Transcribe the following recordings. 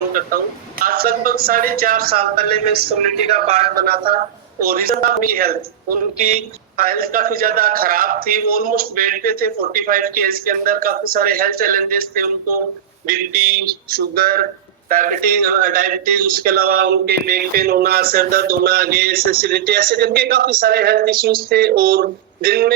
करता हूँ। आज लगभग 4.5 साल पहले मैं इस कम्युनिटी का पार्ट बना था और रीजन था मेरी हेल्थ। उनकी हेल्थ काफी ज्यादा खराब थी, वो ऑलमोस्ट बेड पे थे। 45 की एज के अंदर काफी सारे हेल्थ चैलेंजेस थे उनको, बीपी, शुगर, डायबिटीज, उसके अलावा उनके बैक पेन होना, सर दर्द होना, गैस, एसिडिटी, ऐसे करके काफी सारे हेल्थ इश्यूज थे। और दिन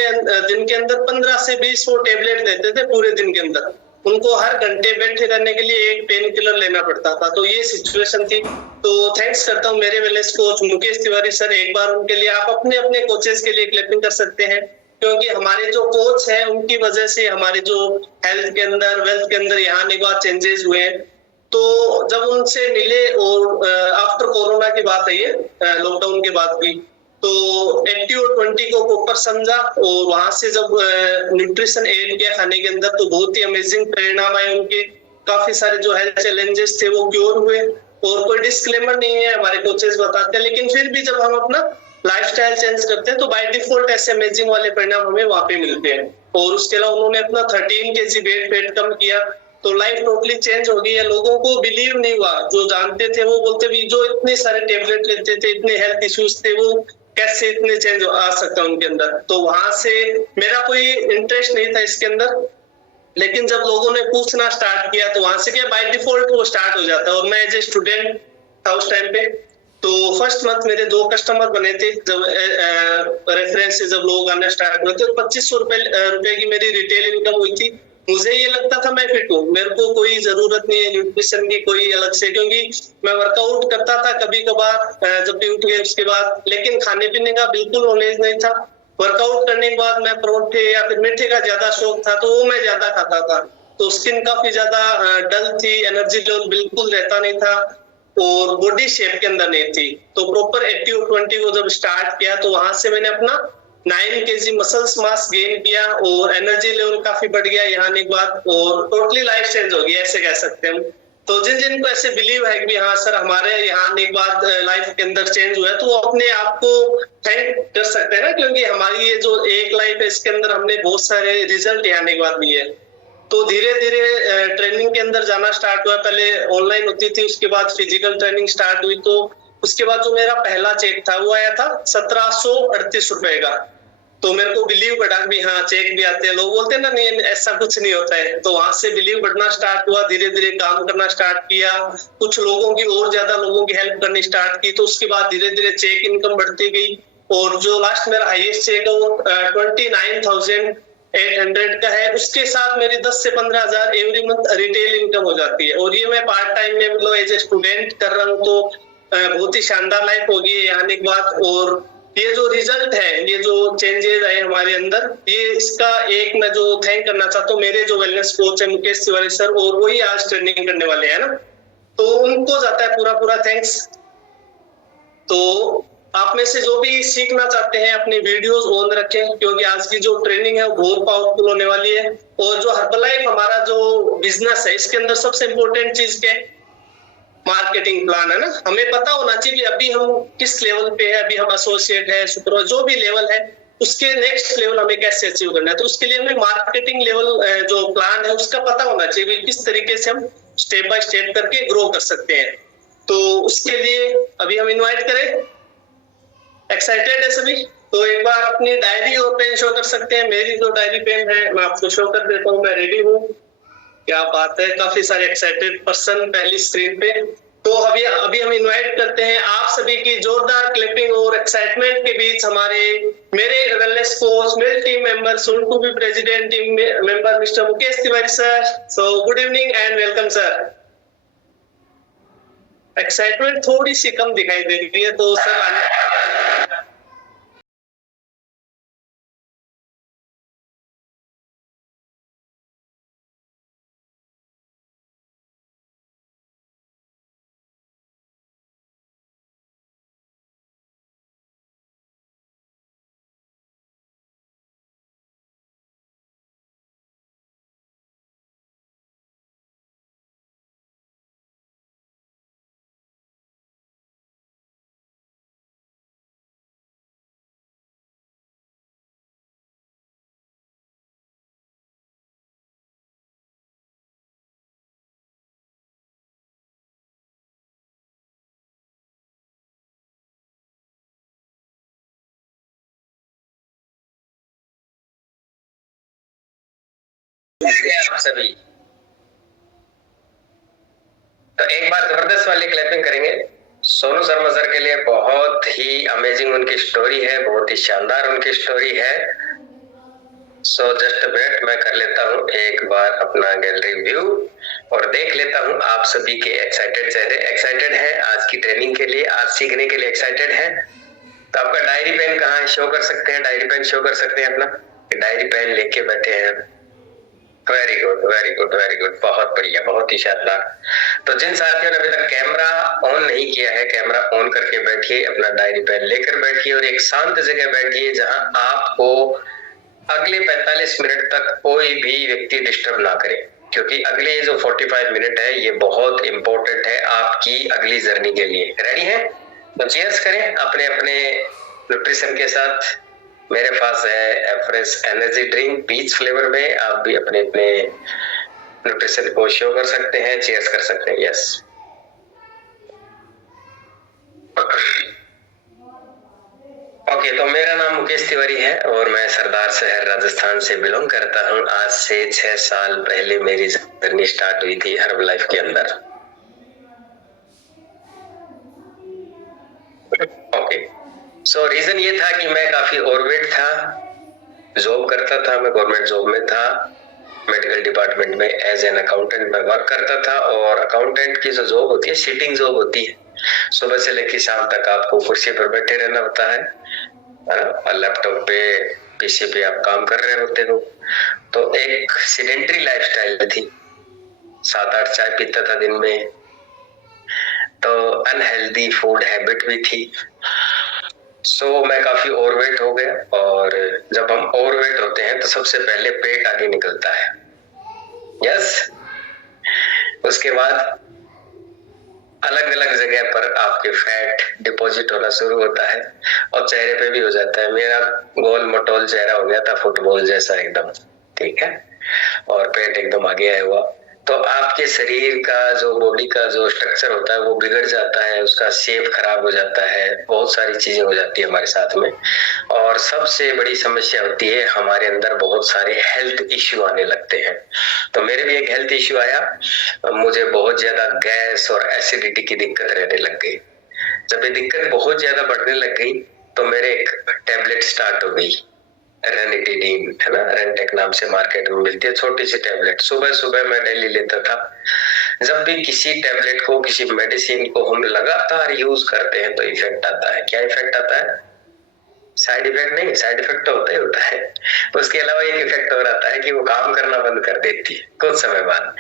के अंदर 15 से 20 वो टेबलेट लेते थे पूरे दिन के अंदर। उनको हर घंटे बैठे रहने के लिए एक पेन किलर लेना पड़ता था। तो ये सिचुएशन थी। तो थैंक्स करता हूँ मेरे wellness coach Mukesh Tiwari sir. एक बार उनके लिए आप अपने अपने कोचेस के लिए क्लैपिंग कर सकते हैं, क्योंकि हमारे जो कोच हैं उनकी वजह से हमारे जो हेल्थ के अंदर, वेल्थ के अंदर यहाँ एक बार चेंजेस हुए हैं। तो जब उनसे मिले और आफ्टर कोरोना की बात है, ये लॉकडाउन के बाद भी, तो 80 और 20 को प्रॉपर समझा और वहां से जब न्यूट्रिशन ऐड किया खाने के अंदर, तो बहुत ही अमेजिंग परिणाम आए उनके। काफी सारे जो हेल्थ चैलेंजेस थे वो क्योर हुए। और कोई डिस्क्लेमर नहीं है, हमारे कोचेस बताते हैं, लेकिन फिर भी जब हम अपना लाइफस्टाइल चेंज करते हैं तो बाय डिफॉल्ट ऐसे अमेजिंग वाले परिणाम हमें वहां पे मिलते हैं। और उसके अलावा उन्होंने अपना 13 केजी वेट कम किया, तो लाइफ टोटली चेंज हो गई है। लोगों को बिलीव नहीं हुआ, जो जानते थे वो बोलते भी जो इतने सारे टेबलेट लेते थे, इतने हेल्थ इश्यूज थे, वो कैसे इतने चेंज आ सकता है उनके अंदर। तो वहां से मेरा कोई इंटरेस्ट नहीं था इसके अंदर, लेकिन जब लोगों ने पूछना स्टार्ट किया तो वहां से क्या बाय डिफॉल्ट वो स्टार्ट हो जाता है। और मैं एज ए स्टूडेंट था उस टाइम पे, तो फर्स्ट मंथ मेरे 2 कस्टमर बने थे। जब रेफरेंस से जब लोग आना स्टार्ट हुए थे, तो 2500 रुपए की मेरी रिटेल इनकम हुई थी। मुझे ये लगता था मैं फिट हूँ, मेरे को कोई जरूरत नहीं है न्यूट्रिशन की कोई अलग से, क्योंकि मैं वर्कआउट करता था कभी कभार जब भी उठ गए उसके बाद, लेकिन खाने पीने का बिल्कुल नॉलेज नहीं था। वर्कआउट करने के बाद मैं परोठे या फिर मीठे का ज्यादा शौक था, तो वो मैं ज्यादा खाता था। तो स्किन काफी ज्यादा डल थी, एनर्जी लेवल बिल्कुल रहता नहीं था और बॉडी शेप के अंदर नहीं थी। तो प्रॉपर 80 और 20 को जब स्टार्ट किया तो वहां से मैंने अपना 9 केजी मसल्स मास गेन किया और एनर्जी लेवल काफी बढ़ गया यहाँ आने के बाद, और टोटली लाइफ चेंज हो गया, ऐसे कह सकते हैं हम। तो जिन जिनको ऐसे बिलीव है कि हाँ सर हमारे यहाँ आने के बाद लाइफ के अंदर चेंज हुआ है, तो वो अपने आप को थैंक कर सकते हैं ना, क्योंकि हमारी ये जो एक लाइफ है इसके अंदर हमने बहुत सारे रिजल्ट आने के बाद लिए। तो धीरे धीरे ट्रेनिंग के अंदर जाना स्टार्ट हुआ। पहले ऑनलाइन होती थी, उसके बाद फिजिकल ट्रेनिंग स्टार्ट हुई। तो उसके बाद जो मेरा पहला चेक था वो आया था 1738 रुपए का। तो मेरे को बिलीव बढ़ा भी, हाँ चेक भी आते हैं, लोग बोलते हैं ना नहीं ऐसा कुछ नहीं होता है। तो वहां से बिलीव बढ़ना स्टार्ट हुआ, धीरे धीरे काम करना स्टार्ट किया, कुछ लोगों की और ज्यादा लोगों की हेल्प करनी स्टार्ट की। तो उसके बाद धीरे धीरे चेक इनकम बढ़ती गई और जो लास्ट मेरा हाईएस्ट चेक है वो 29,800 का है। उसके साथ मेरी 10 से 15 हजार एवरी मंथ रिटेल इनकम हो जाती है। और ये मैं पार्ट टाइम में मतलब एज ए स्टूडेंट कर रहा हूँ। तो बहुत ही शानदार लाइफ होगी ये आने के बाद। और ये जो रिजल्ट है, ये जो चेंजेस आए हमारे अंदर, ये इसका एक मैं जो थैंक करना चाहता हूँ मेरे जो वेलनेस कोच है मुकेश तिवारी सर, और वही आज ट्रेनिंग करने वाले हैं ना, तो उनको जाता है पूरा पूरा थैंक्स। तो आप में से जो भी सीखना चाहते हैं अपने वीडियोस ऑन रखें, क्योंकि आज की जो ट्रेनिंग है वो बहुत पावरफुल होने वाली है। और जो हर्बलाइफ हमारा जो बिजनेस है, इसके अंदर सबसे इंपॉर्टेंट चीज क्या है? मार्केटिंग प्लान है ना। हमें पता होना चाहिए अभी हम किस लेवल पे है, अभी हम एसोसिएट है, सुपर, जो भी लेवल है, उसके नेक्स्ट लेवल हमें कैसे अचीव करना है। तो उसके लिए हमें मार्केटिंग लेवल जो प्लान है उसका पता होना चाहिए, किस तरीके से हम स्टेप बाय स्टेप करके ग्रो कर सकते हैं। तो उसके लिए अभी हम इनवाइट करें, एक्साइटेड है सभी? तो एक बार अपनी डायरी और पेन शो कर सकते हैं। मेरी जो डायरी पेन है मैं आपको शो कर देता हूँ, मैं रेडी हूँ। क्या बात है, काफी सारे एक्साइटेड पर्सन पहली स्क्रीन पे। तो अभी अभी हम इनवाइट करते हैं आप सभी की जोरदार क्लिपिंग और एक्साइटमेंट के बीच हमारे मेरे वेलनेस कोच, मेरे team member, soon to be president team member mister Mukesh Tiwari sir. So good evening and welcome sir. Excitement थोड़ी सी कम दिखाई दे रही है, तो सर कैसे हैं आप सभी? तो एक बार जबरदस्त वाली क्लैपिंग करेंगे सोनू शर्मा सर के लिए। बहुत ही अमेजिंग उनकी स्टोरी है, बहुत ही शानदार उनकी स्टोरी है। सो जस्ट वेट, मैं कर लेता हूँ एक बार अपना गैलरी व्यू और देख लेता हूँ आप सभी के एक्साइटेड चेहरे। एक्साइटेड है आज की ट्रेनिंग के लिए, आज सीखने के लिए एक्साइटेड है। तो आपका डायरी पेन कहाँ है? शो कर सकते हैं, डायरी पेन शो कर सकते हैं अपना। डायरी पेन लेके बैठे हैं। Very good, very good, very good, बहुत बढ़िया, बहुत ही शानदार। तो जिन साथियों ने अभी तक कैमरा ऑन नहीं किया है, कैमरा ऑन करके बैठिए, अपना डायरी पेन लेकर बैठिए और एक शांत जगह बैठिए जहां आपको अगले 45 मिनट तक कोई भी व्यक्ति डिस्टर्ब ना करे, क्योंकि अगले जो 45 मिनट है ये बहुत इंपॉर्टेंट है आपकी अगली जर्नी के लिए। रेडी है? तो चीयर्स करें अपने अपने न्यूट्रिशन के साथ। मेरे पास है एफरेश एनर्जी ड्रिंक पीच फ्लेवर में। आप भी अपने अपने न्यूट्रिशन को शो कर सकते हैं, चीयर्स कर सकते हैं। Yes, okay. तो मेरा नाम मुकेश तिवारी है और मैं सरदार शहर राजस्थान से बिलोंग करता हूँ। आज से 6 साल पहले मेरी जर्नी स्टार्ट हुई थी हर्ब लाइफ के अंदर। ओके, सो रीजन ये था कि मैं काफी ओवरवेट था, जॉब करता था, मैं गवर्नमेंट जॉब में था, मेडिकल डिपार्टमेंट में एज एन अकाउंटेंट में वर्क करता था। और अकाउंटेंट की जो जॉब होती है सिटिंग जॉब होती है, सुबह से लेकर शाम तक आपको कुर्सी पर बैठे रहना होता है और लैपटॉप पे पीसी पे आप काम कर रहे होते हो। तो एक सीडेंटरी लाइफस्टाइल थी, 7-8 चाय पीता था दिन में, तो अनहेल्दी फूड हैबिट भी थी। सो मैं काफी ओवरवेट हो गया और जब हम ओवरवेट होते हैं तो सबसे पहले पेट आगे निकलता है। यस, उसके बाद अलग अलग जगह पर आपके फैट डिपॉजिट होना शुरू होता है और चेहरे पे भी हो जाता है। मेरा गोल मटोल चेहरा हो गया था, फुटबॉल जैसा एकदम, ठीक है, और पेट एकदम आगे आया हुआ। तो आपके शरीर का जो बॉडी का जो स्ट्रक्चर होता है वो बिगड़ जाता है, उसका शेप खराब हो जाता है, बहुत सारी चीजें हो जाती है हमारे साथ में। और सबसे बड़ी समस्या होती है हमारे अंदर बहुत सारे हेल्थ इश्यू आने लगते हैं। तो मेरे भी एक हेल्थ इश्यू आया, मुझे बहुत ज्यादा गैस और एसिडिटी की दिक्कत रहने लग गई। जब ये दिक्कत बहुत ज्यादा बढ़ने लग गई तो मेरे एक टैबलेट स्टार्ट हो गई, रेनिटीडीन, है ना, रेंटेक नाम से मार्केट में मिलती है, छोटी सी टैबलेट। सुबह सुबह मैं डेली लेता था। जब भी किसी टैबलेट को, किसी मेडिसिन को हम लगातार यूज करते हैं तो इफेक्ट आता है। क्या इफेक्ट आता है? साइड इफेक्ट नहीं, साइड इफेक्ट तो होता ही होता है। उसके अलावा एक इफेक्ट और आता है कि वो काम करना बंद कर देती है कुछ समय बाद,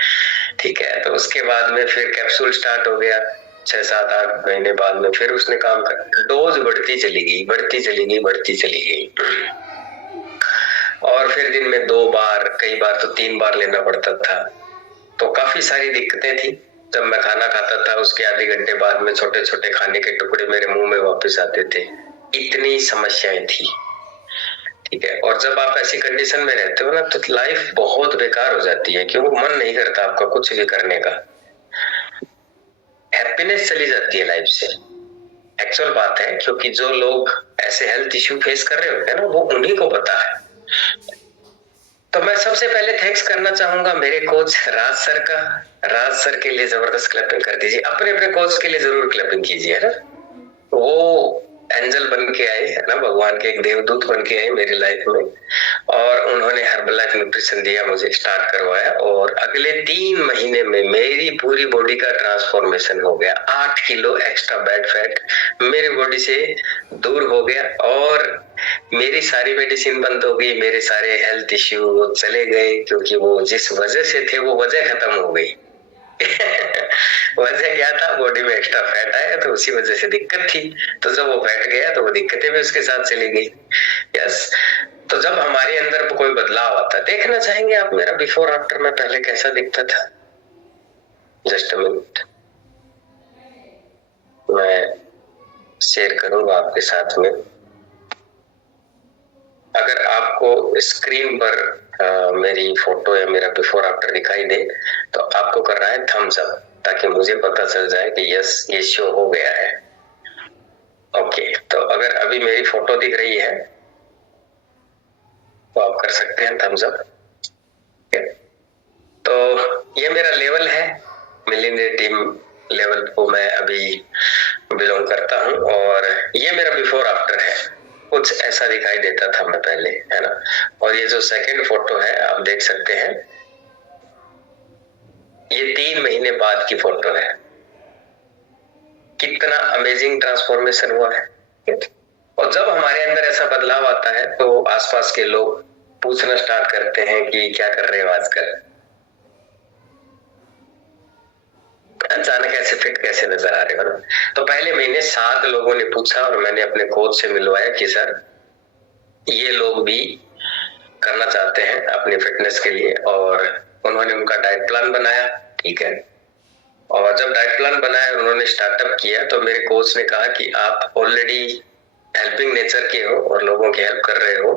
ठीक है। तो उसके बाद में फिर कैप्सूल स्टार्ट हो गया, 6-7-8 महीने बाद में फिर उसने काम कर, डोज बढ़ती चली गई, बढ़ती चली गई, बढ़ती चली गई। और फिर दिन में 2 बार, कई बार तो 3 बार लेना पड़ता था। तो काफी सारी दिक्कतें थी। जब मैं खाना खाता था उसके आधे घंटे बाद में छोटे छोटे खाने के टुकड़े मेरे मुंह में वापस आते थे। इतनी समस्याएं थी, ठीक है। और जब आप ऐसी कंडीशन में रहते हो ना तो लाइफ बहुत बेकार हो जाती है, क्योंकि मन नहीं करता आपका कुछ भी करने का, हैप्पीनेस चली जाती है लाइफ से। एक्चुअल बात है, क्योंकि जो लोग ऐसे हेल्थ इश्यू फेस कर रहे होते हैं ना वो उन्हीं को पता है। तो मैं सबसे पहले थैंक्स करना चाहूंगा मेरे कोच राज सर का। राज सर के लिए जबरदस्त क्लैपिंग कर दीजिए, अपने अपने कोच के लिए जरूर क्लैपिंग कीजिए, है ना। वो एंजल बन के आए, है ना, भगवान के एक देवदूत बन के आए मेरी लाइफ में और उन्होंने हर्बलाइफ न्यूट्रिशन दिया, मुझे स्टार्ट करवाया। और अगले 3 महीने में मेरी पूरी बॉडी का ट्रांसफॉर्मेशन हो गया। 8 किलो एक्स्ट्रा बैड फैट मेरी बॉडी से दूर हो गया और मेरी सारी मेडिसिन बंद हो गई, मेरे सारे हेल्थ इश्यू चले गए, क्योंकि वो जिस वजह से थे वो वजह खत्म हो गई। वजह क्या था? बॉडी में एक्स्ट्रा फैट आया तो उसी वजह से दिक्कत थी। तो जब वो फैट गया तो वो दिक्कतें भी उसके साथ चली गई। यस, तो जब हमारे अंदर कोई बदलाव आता, देखना चाहेंगे आप मेरा बिफोर आफ्टर में पहले कैसा दिखता था? जस्ट अ मिनट, मैं शेयर करूंगा आपके साथ में। अगर आपको स्क्रीन पर मेरी फोटो या मेरा बिफोर आफ्टर दिखाई दे तो आपको करना है थम्स अप, ताकि मुझे पता चल जाए कि यस ये शो हो गया है। ओके, तो अगर अभी मेरी फोटो दिख रही है तो आप कर सकते हैं थम्स अप। तो ये मेरा लेवल है, मिलियनेयर टीम लेवल को मैं अभी बिलोंग करता हूँ और ये मेरा बिफोर आफ्टर है। कुछ ऐसा दिखाई देता था मैं पहले, है ना। और ये जो सेकंड फोटो है आप देख सकते हैं, ये 3 महीने बाद की फोटो है। कितना अमेजिंग ट्रांसफॉर्मेशन हुआ है। और जब हमारे अंदर ऐसा बदलाव आता है तो आसपास के लोग पूछना स्टार्ट करते हैं कि क्या कर रहे हो आजकल, अचानक ऐसे फिट कैसे नजर आ रहे हो ना। तो पहले महीने 7 लोगों ने पूछा और मैंने अपने कोच से मिलवाया कि सर ये लोग भी करना चाहते हैं अपनी फिटनेस के लिए, और उन्होंने उनका डाइट प्लान बनाया, ठीक है। और जब डाइट प्लान बनाया उन्होंने स्टार्टअप किया तो मेरे कोच ने कहा कि आप ऑलरेडी हेल्पिंग नेचर के हो और लोगों की हेल्प कर रहे हो,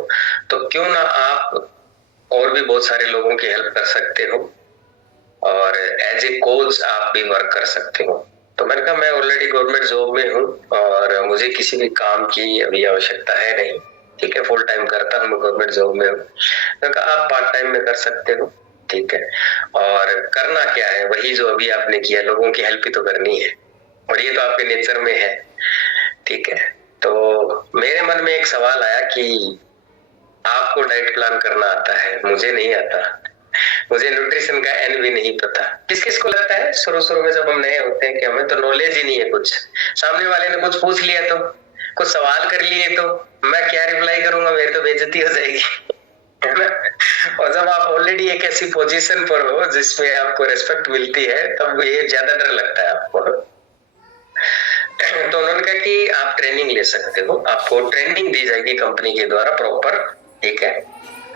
तो क्यों ना आप और भी बहुत सारे लोगों की हेल्प कर सकते हो और एज ए कोच आप भी वर्क कर सकते हो। तो मैंने कहा मैं ऑलरेडी गवर्नमेंट जॉब में हूँ और मुझे किसी भी काम की अभी आवश्यकता है नहीं, ठीक है, फुल टाइम करता हूँ, मैं गवर्नमेंट जॉब में हूँ। मैंने कहा आप पार्ट टाइम में कर सकते हो, ठीक है। और करना क्या है, वही जो अभी आपने किया, लोगों की हेल्प ही तो करनी है और ये तो आपके नेचर में है, ठीक है। तो मेरे मन में एक सवाल आया कि आपको डाइट प्लान करना आता है, मुझे नहीं आता, मुझे न्यूट्रिशन का एन भी नहीं पता। किस किस को लगता है शुरू शुरू में जब हम नए होते हैं कि हमें तो नॉलेज ही नहीं है, कुछ सामने वाले ने कुछ पूछ लिया तो, कुछ सवाल कर लिए तो मैं क्या रिप्लाई करूंगा, मेरी तो बेइज्जती हो जाएगी, है ना। और जब आप ऑलरेडी एक ऐसी पोजीशन पर हो जिसमें आपको रिस्पेक्ट मिलती है तब ये ज्यादा डर लगता है आपको। तो उन्होंने कहा कि आप ट्रेनिंग ले सकते हो, आपको ट्रेनिंग दी जाएगी कंपनी के द्वारा प्रॉपर, ठीक है।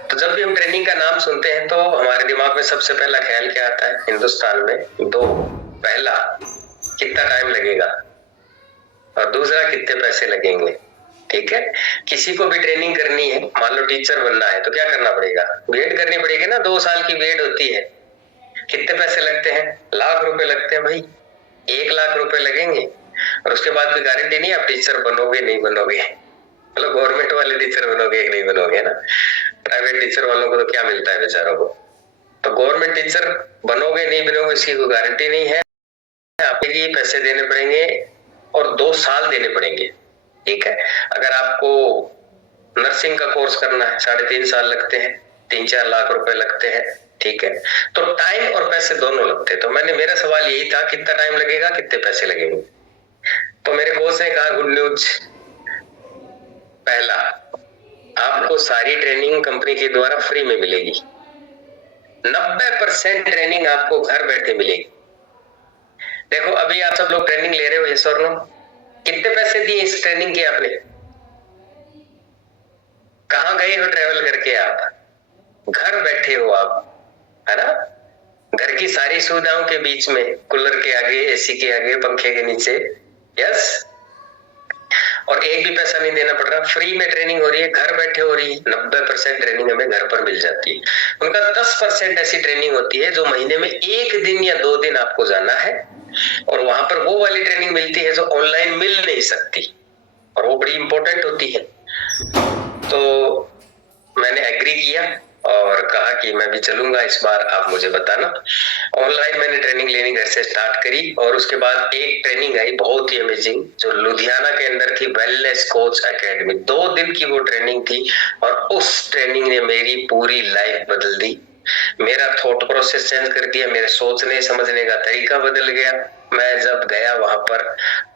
तो जब भी हम ट्रेनिंग का नाम सुनते हैं तो हमारे दिमाग में सबसे पहला ख्याल क्या आता है हिंदुस्तान में, दो, पहला कितना टाइम लगेगा और दूसरा कितने पैसे लगेंगे, ठीक है। किसी को भी ट्रेनिंग करनी है, मान लो टीचर बनना है तो क्या करना पड़ेगा, बीएड करनी पड़ेगी ना, 2 साल की बीएड होती है। कितने पैसे लगते हैं, लाख रुपए लगते हैं भाई, 1 लाख रुपए लगेंगे और उसके बाद कोई गारंटी नहीं आप टीचर बनोगे नहीं बनोगे, मतलब गवर्नमेंट वाले टीचर बनोगे कि नहीं बनोगे ना। प्राइवेट टीचर वालों को तो क्या मिलता है बेचारों को। तो गवर्नमेंट टीचर बनोगे नहीं बनोगे इसकी कोई गारंटी नहीं है, आपके लिए पैसे देने पड़ेंगे और 2 साल देने पड़ेंगे, ठीक है। अगर आपको नर्सिंग का कोर्स करना है 3.5 साल लगते हैं, 3-4 लाख रुपए लगते हैं, ठीक है। तो टाइम और पैसे दोनों लगते हैं। तो मेरा सवाल यही था कितना टाइम लगेगा कितने पैसे लगेंगे। तो मेरे बॉस ने कहा गुड न्यूज, पहला आपको सारी ट्रेनिंग कंपनी के द्वारा फ्री में मिलेगी, 90% ट्रेनिंग आपको घर बैठे मिलेगी। देखो अभी आप सब लोग ट्रेनिंग ले रहे हो, यस और नो, कितने पैसे दिए इस ट्रेनिंग के आपने, कहां गए हो ट्रेवल करके, आप घर बैठे हो आप, है ना, घर की सारी सुविधाओं के बीच में, कूलर के आगे, एसी के आगे, पंखे के नीचे, यस, और एक भी पैसा नहीं देना पड़ रहा, फ्री में ट्रेनिंग हो रही है, घर बैठे हो रही है। 90% ट्रेनिंग हमें घर पर मिल जाती है। उनका 10% ऐसी ट्रेनिंग होती है जो महीने में 1 दिन या 2 दिन आपको जाना है और वहां पर वो वाली ट्रेनिंग मिलती है जो ऑनलाइन मिल नहीं सकती और वो बड़ी इंपॉर्टेंट होती है। तो मैंने एग्री किया और कहा कि मैं भी चलूंगा, इस बार आप मुझे बताना। ऑनलाइन मैंने ट्रेनिंग लेनी घर से स्टार्ट करी और उसके बाद एक ट्रेनिंग आई बहुत ही अमेजिंग जो लुधियाना के अंदर थी, वेलनेस कोच एकेडमी। 2 दिन की वो ट्रेनिंग थी और उस ट्रेनिंग ने मेरी पूरी लाइफ बदल दी, मेरा थॉट प्रोसेस चेंज कर दिया, मेरे सोचने समझने का तरीका बदल गया। मैं जब गया वहां पर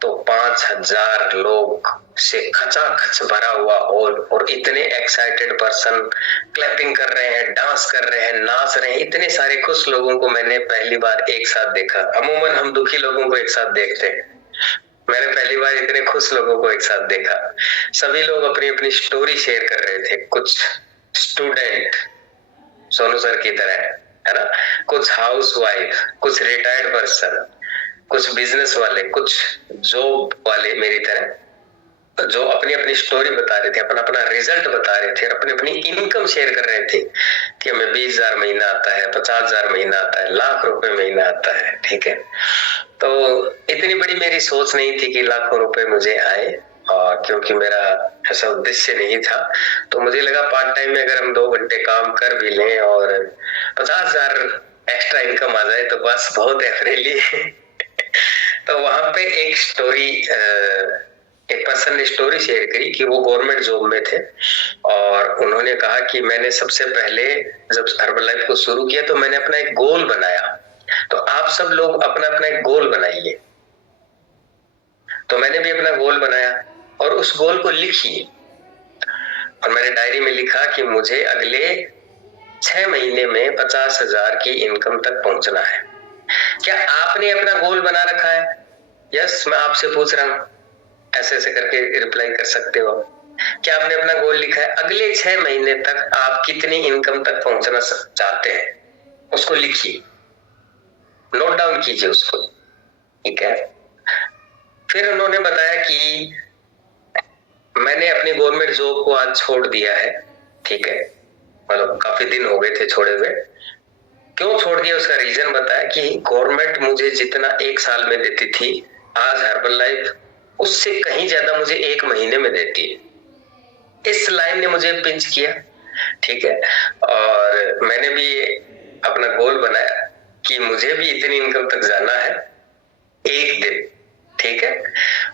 तो 5000 लोग से खचाखच भरा हुआ हॉल और इतने एक्साइटेड पर्सन क्लैपिंग कर रहे हैं, डांस कर रहे हैं, नाच रहे हैं, इतने सारे खुश लोगों को मैंने पहली बार एक साथ देखा। अमूमन हम दुखी लोगों को एक साथ देखते हैं, मैंने पहली बार इतने खुश लोगों को एक साथ देखा। सभी लोग अपनी अपनी स्टोरी शेयर कर रहे थे, कुछ स्टूडेंट सोनू सर की तरह, है ना, कुछ हाउस वाइफ, कुछ रिटायर्ड पर्सन, कुछ बिजनेस वाले, कुछ जॉब वाले मेरी तरह, जो अपनी अपनी स्टोरी बता रहे थे, अपना अपना रिजल्ट बता रहे थे और अपनी अपनी इनकम शेयर कर रहे थे कि हमें 20,000 महीना आता है, 50,000 महीना आता है, लाख रुपए महीना आता है, ठीक है। तो इतनी बड़ी मेरी सोच नहीं थी कि लाखों रुपए मुझे आए, और क्योंकि मेरा ऐसा उद्देश्य नहीं था तो मुझे लगा पार्ट टाइम में अगर हम 2 घंटे काम कर भी लें और 50,000 एक्स्ट्रा इनकम आ जाए तो बस बहुत है अपने लिए। तो वहां पे एक स्टोरी, एक पर्सन ने स्टोरी शेयर करी कि वो गवर्नमेंट जॉब में थे और उन्होंने कहा कि मैंने सबसे पहले जब हर्बल लाइफ को शुरू किया तो मैंने अपना एक गोल बनाया। तो आप सब लोग अपना अपना एक गोल बनाइए। तो मैंने भी अपना गोल बनाया और उस गोल को लिखिए। और मैंने डायरी में लिखा कि मुझे अगले 6 महीने में 50,000 की इनकम तक पहुंचना है। क्या आपने अपना गोल बना रखा है? यस, मैं आपसे पूछ रहा हूं, ऐसे ऐसे करके रिप्लाई कर सकते हो। क्या आपने अपना गोल लिखा है? अगले 6 महीने तक आप कितनी इनकम तक पहुंचना चाहते हैं, उसको लिखिए, नोट डाउन कीजिए उसको, ठीक है। फिर उन्होंने बताया कि मैंने अपनी गवर्नमेंट जॉब को आज छोड़ दिया है, ठीक है, मतलब काफी दिन हो गए थे छोड़े हुए। क्यों छोड़ दिया उसका रीजन बताया कि गवर्नमेंट मुझे जितना 1 साल में देती थी, आज हर्बल लाइफ उससे कहीं ज्यादा मुझे 1 महीने में देती है। इस लाइन ने मुझे पिंच किया, ठीक है। और मैंने भी अपना गोल बनाया कि मुझे भी इतनी इनकम तक जाना है एक दिन, ठीक है।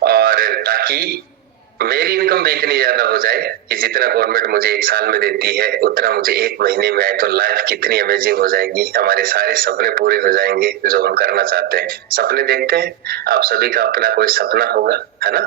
और ताकि मेरी इनकम भी इतनी ज्यादा हो जाए कि जितना गवर्नमेंट मुझे 1 साल में देती है उतना मुझे 1 महीने में आए तो लाइफ कितनी अमेजिंग हो जाएगी। हमारे सारे सपने पूरे हो जाएंगे जो हम करना चाहते हैं। सपने देखते हैं, आप सभी का अपना कोई सपना होगा, है ना।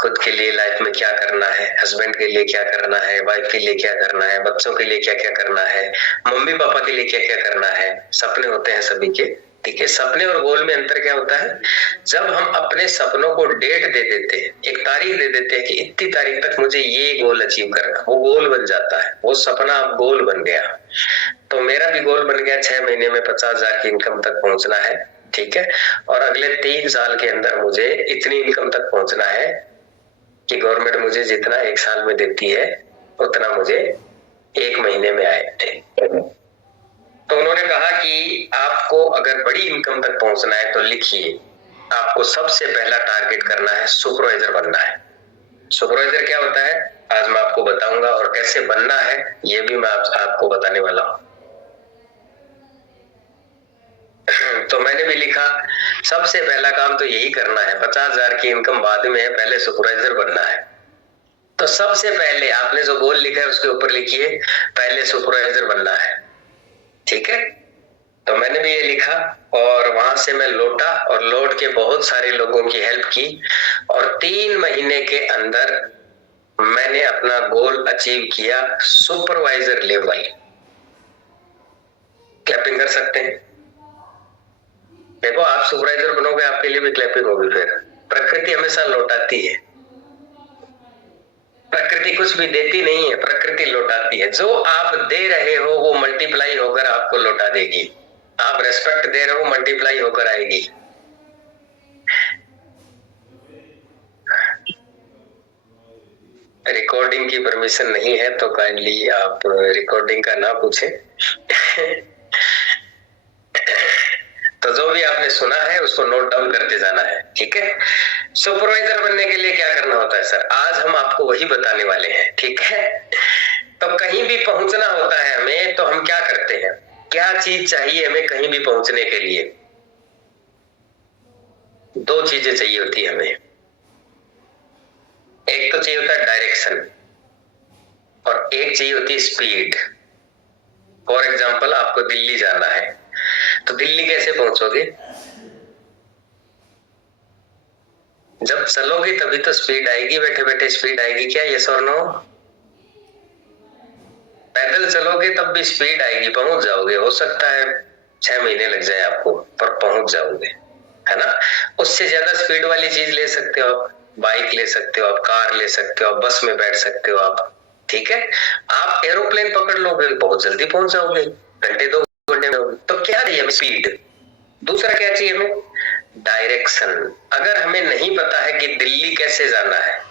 खुद के लिए लाइफ में क्या करना है, हस्बैंड के लिए क्या करना है, वाइफ के लिए क्या करना है, बच्चों के लिए क्या क्या करना है, मम्मी पापा के लिए क्या क्या करना है। सपने होते हैं सभी के, ठीक है। सपने और गोल में अंतर क्या होता है? जब हम अपने सपनों को डेट दे देते हैं, एक तारीख दे देते हैं कि इतनी तारीख तक मुझे ये गोल अचीव करना, वो गोल बन जाता है, वो सपना अब गोल बन गया। तो मेरा भी गोल बन गया 6 महीने में 50,000 की इनकम तक पहुंचना है, ठीक है। और अगले 3 साल के अंदर मुझे इतनी इनकम तक पहुंचना है कि गवर्नमेंट मुझे जितना 1 साल में देती है उतना मुझे 1 महीने में आए। तो उन्होंने कहा कि आपको अगर बड़ी इनकम तक पहुंचना है तो लिखिए, आपको सबसे पहला टारगेट करना है सुपरवाइजर बनना है। सुपरवाइजर क्या होता है आज मैं आपको बताऊंगा, और कैसे बनना है ये भी मैं आपको बताने वाला हूं। तो मैंने भी लिखा सबसे पहला काम तो यही करना है, 50,000 की इनकम बाद में है, पहले सुपरवाइजर बनना है। तो सबसे पहले आपने जो गोल लिखा है उसके ऊपर लिखिए पहले सुपरवाइजर बनना है, ठीक है। तो मैंने भी ये लिखा और वहां से मैं लौटा और लौट के बहुत सारे लोगों की हेल्प की और 3 महीने के अंदर मैंने अपना गोल अचीव किया सुपरवाइजर लेवल। क्लैपिंग कर सकते हैं। देखो आप सुपरवाइजर बनोगे आपके लिए भी क्लैपिंग होगी। फिर प्रकृति हमेशा लौटाती है, प्रकृति कुछ भी देती नहीं है, प्रकृति लौटाती है। जो आप दे रहे हो वो मल्टीप्लाई होकर आपको लौटा देगी। आप रेस्पेक्ट दे रहे हो मल्टीप्लाई होकर आएगी। रिकॉर्डिंग की परमिशन नहीं है तो काइंडली आप रिकॉर्डिंग का ना पूछें। तो जो भी आपने सुना है उसको नोट डाउन करते जाना है, ठीक है। सुपरवाइजर बनने के लिए क्या करना होता है सर, आज हम आपको वही बताने वाले हैं, ठीक है। तो कहीं भी पहुंचना होता है हमें तो हम क्या करते हैं, क्या चीज चाहिए हमें कहीं भी पहुंचने के लिए? 2 चीजें चाहिए होती है हमें। एक तो चाहिए होता है डायरेक्शन और एक चाहिए होती है स्पीड। फॉर एग्जाम्पल आपको दिल्ली जाना है तो दिल्ली कैसे पहुंचोगे? जब चलोगे तभी तो स्पीड आएगी, बैठे बैठे स्पीड आएगी क्या? यस और नो? पैदल चलोगे तब भी स्पीड आएगी, पहुंच जाओगे। हो सकता है 6 महीने लग जाए आपको पर पहुंच जाओगे, है ना। उससे ज्यादा स्पीड वाली चीज ले सकते हो आप, बाइक ले सकते हो आप, कार ले सकते हो आप, बस में बैठ सकते हो आप, ठीक है। आप एरोप्लेन पकड़ लोगे बहुत जल्दी पहुंच जाओगे, घंटे 2 घंटे में। तो क्या चाहिए हमें? स्पीड। दूसरा क्या चाहिए हमें? डायरेक्शन। अगर हमें नहीं पता है कि दिल्ली कैसे जाना है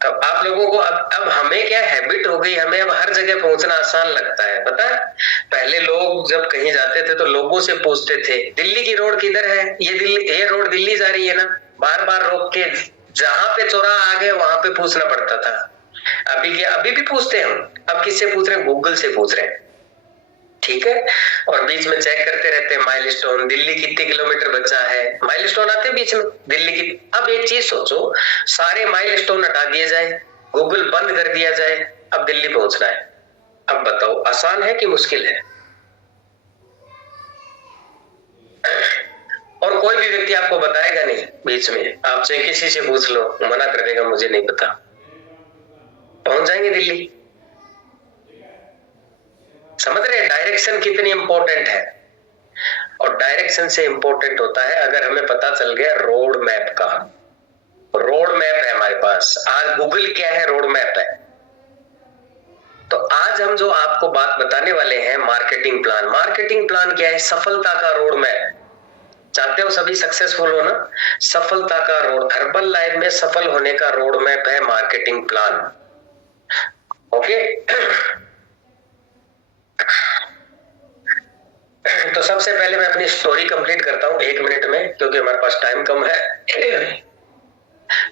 तब आप लोगों को अब हमें क्या हैबिट हो गई, हमें अब हर जगह पहुंचना आसान लगता है। पता है पहले लोग जब कहीं जाते थे तो लोगों से पूछते थे दिल्ली की रोड किधर है, ये रोड दिल्ली जा रही है ना, बार बार रोक के जहां पे चौराहा आ गए वहां पे पूछना पड़ता था। अभी क्या, अभी भी पूछते हैं हम। अब किससे पूछ रहे हैं? गूगल से पूछ रहे हैं। ठीक है। और बीच में चेक करते रहते हैं माइलस्टोन, दिल्ली कितने किलोमीटर बचा है, माइलस्टोन आते हैं बीच में दिल्ली की। अब एक चीज सोचो, सारे माइलस्टोन हटा दिए जाए, गूगल बंद कर दिया जाए, अब दिल्ली पहुंचना है। अब बताओ आसान है कि मुश्किल है? और कोई भी व्यक्ति आपको बताएगा नहीं बीच में, आप चाहे किसी से पूछ लो, मना कर देगा मुझे नहीं पता। पहुंच जाएंगे दिल्ली। समझ रहे हैं डायरेक्शन कितनी इंपॉर्टेंट है? और डायरेक्शन से इंपॉर्टेंट होता है अगर हमें पता चल गया रोड मैप का। रोड मैप है हमारे पास। आज गूगल क्या है? रोड मैप है। तो आज हम जो आपको बात बताने वाले हैं मार्केटिंग प्लान। मार्केटिंग प्लान क्या है? सफलता का रोड मैप। चाहते हो सभी सक्सेसफुल होना? सफलता का रोड, हर्बल लाइफ में सफल होने का रोड मैप है मार्केटिंग प्लान। ओके। तो सबसे पहले मैं अपनी स्टोरी कंप्लीट करता हूं 1 मिनट में, क्योंकि हमारे पास टाइम कम है।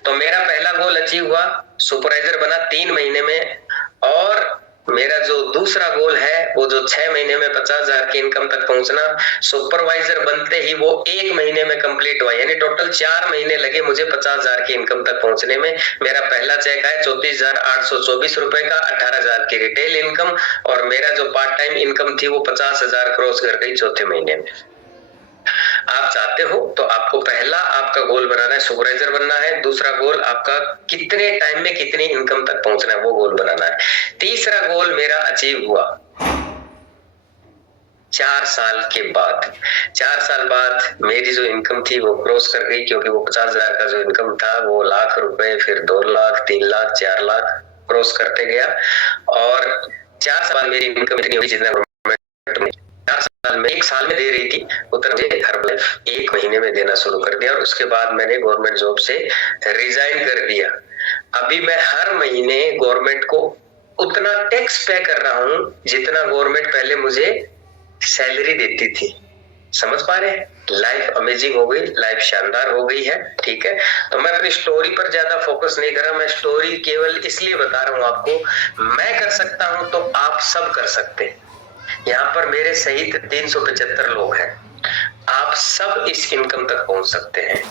तो मेरा पहला गोल अचीव हुआ, सुपरवाइजर बना 3 महीने में। और मेरा जो दूसरा गोल है वो जो 6 महीने में 50,000 की इनकम तक पहुंचना, सुपरवाइजर बनते ही वो 1 महीने में कंप्लीट हुआ। यानी टोटल 4 महीने लगे मुझे 50,000 की इनकम तक पहुंचने में। मेरा पहला चेक आया 34,824 रुपए का, 18,000 की रिटेल इनकम। और मेरा जो पार्ट टाइम इनकम थी वो 50,000 क्रॉस कर गई चौथे महीने में। आप चाहते हो तो आपको पहला आपका गोल बनाना है सुपरवाइजर बनना है। दूसरा गोल आपका कितने टाइम में कितनी इनकम तक पहुंचना है वो गोल बनाना है। तीसरा गोल मेरा अचीव हुआ 4 साल के बाद। 4 साल बाद मेरी जो इनकम थी वो क्रॉस कर गई, क्योंकि वो 50,000 का जो इनकम था वो लाख रुपए, फिर 2 लाख, 3 लाख, 4 लाख क्रॉस करते गया। और 4 साल मेरी इनकम इतनी हुई जितना गवर्नमेंट 4 साल में 1 साल में दे रही थी उतना मुझे हर्बल लाइफ 1 महीने में देना शुरू कर दिया। और उसके बाद मैंने गवर्नमेंट जॉब से रिजाइन कर दिया। अभी मैं हर महीने गवर्नमेंट को उतना टैक्स पे कर रहा हूं जितना गवर्नमेंट पहले मुझे सैलरी देती थी। समझ पा रहे हैं? लाइफ अमेजिंग हो गई, लाइफ शानदार हो गई है। ठीक है। तो मैं अपनी स्टोरी पर ज्यादा फोकस नहीं कर रहा, मैं स्टोरी केवल इसलिए बता रहा हूं आपको, मैं कर सकता हूं तो आप सब कर सकते हैं। यहाँ पर मेरे सहित 375 लोग हैं। आप सब इस इनकम तक पहुंच सकते हैं।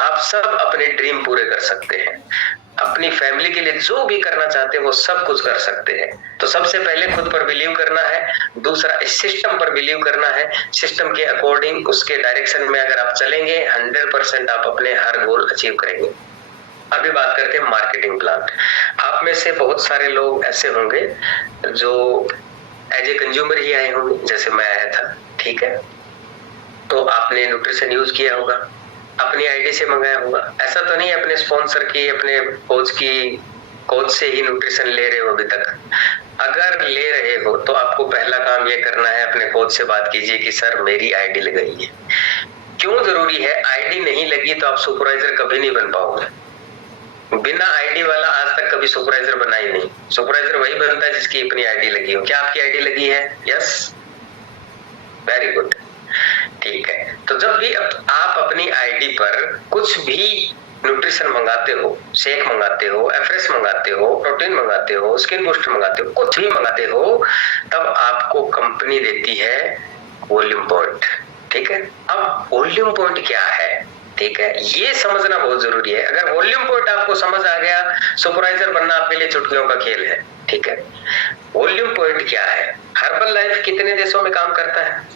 आप सब अपने ड्रीम पूरे कर सकते हैं। अपनी फैमिली के लिए जो भी करना चाहते हैं वो सब कुछ कर सकते हैं। तो सबसे पहले खुद पर बिलीव करना है, दूसरा इस सिस्टम पर बिलीव करना है। सिस्टम के अकॉर्डिंग उसके डायरेक्शन में अगर आप चलेंगे 100% आप अपने हर गोल अचीव करेंगे। अभी बात करते हैं मार्केटिंग प्लान। आप में से बहुत सारे लोग ऐसे होंगे जो एज ए कंज्यूमर ही आए होंगे, जैसे मैं आया था। ठीक है। तो आपने न्यूट्रिशन यूज किया होगा, अपनी आईडी से मंगाया होगा। ऐसा तो नहीं अपने स्पॉन्सर की, अपने कोच से ही न्यूट्रिशन ले रहे हो अभी तक। अगर ले रहे हो तो आपको पहला काम ये करना है, अपने कोच से बात कीजिए कि सर मेरी आईडी लगाई है। क्यों जरूरी है? आईडी नहीं लगी तो आप सुपरवाइजर कभी नहीं बन पाओगे। बिना आईडी वाला आज तक कभी सुपरवाइजर बना ही नहीं। सुपरवाइजर वही बनता है जिसकी अपनी आईडी लगी हो। क्या आपकी आईडी लगी है? Yes, very good. ठीक है। तो जब भी आप अपनी आईडी पर कुछ भी न्यूट्रिशन मंगाते हो, शेक मंगाते हो, एफरेस मंगाते हो, प्रोटीन मंगाते हो, स्किन बूस्टर मंगाते हो, कुछ भी मंगाते हो, तब आपको कंपनी देती है वॉल्यूम पॉइंट। ठीक है। अब वॉल्यूम पॉइंट क्या है? ठीक है, ये समझना बहुत जरूरी है। अगर वॉल्यूम पॉइंट आपको समझ आ गया, सुपरवाइजर बनना आपके लिए चुटकियों का खेल है। ठीक है। वॉल्यूम पॉइंट क्या है? हर्बल लाइफ कितने देशों में काम करता है?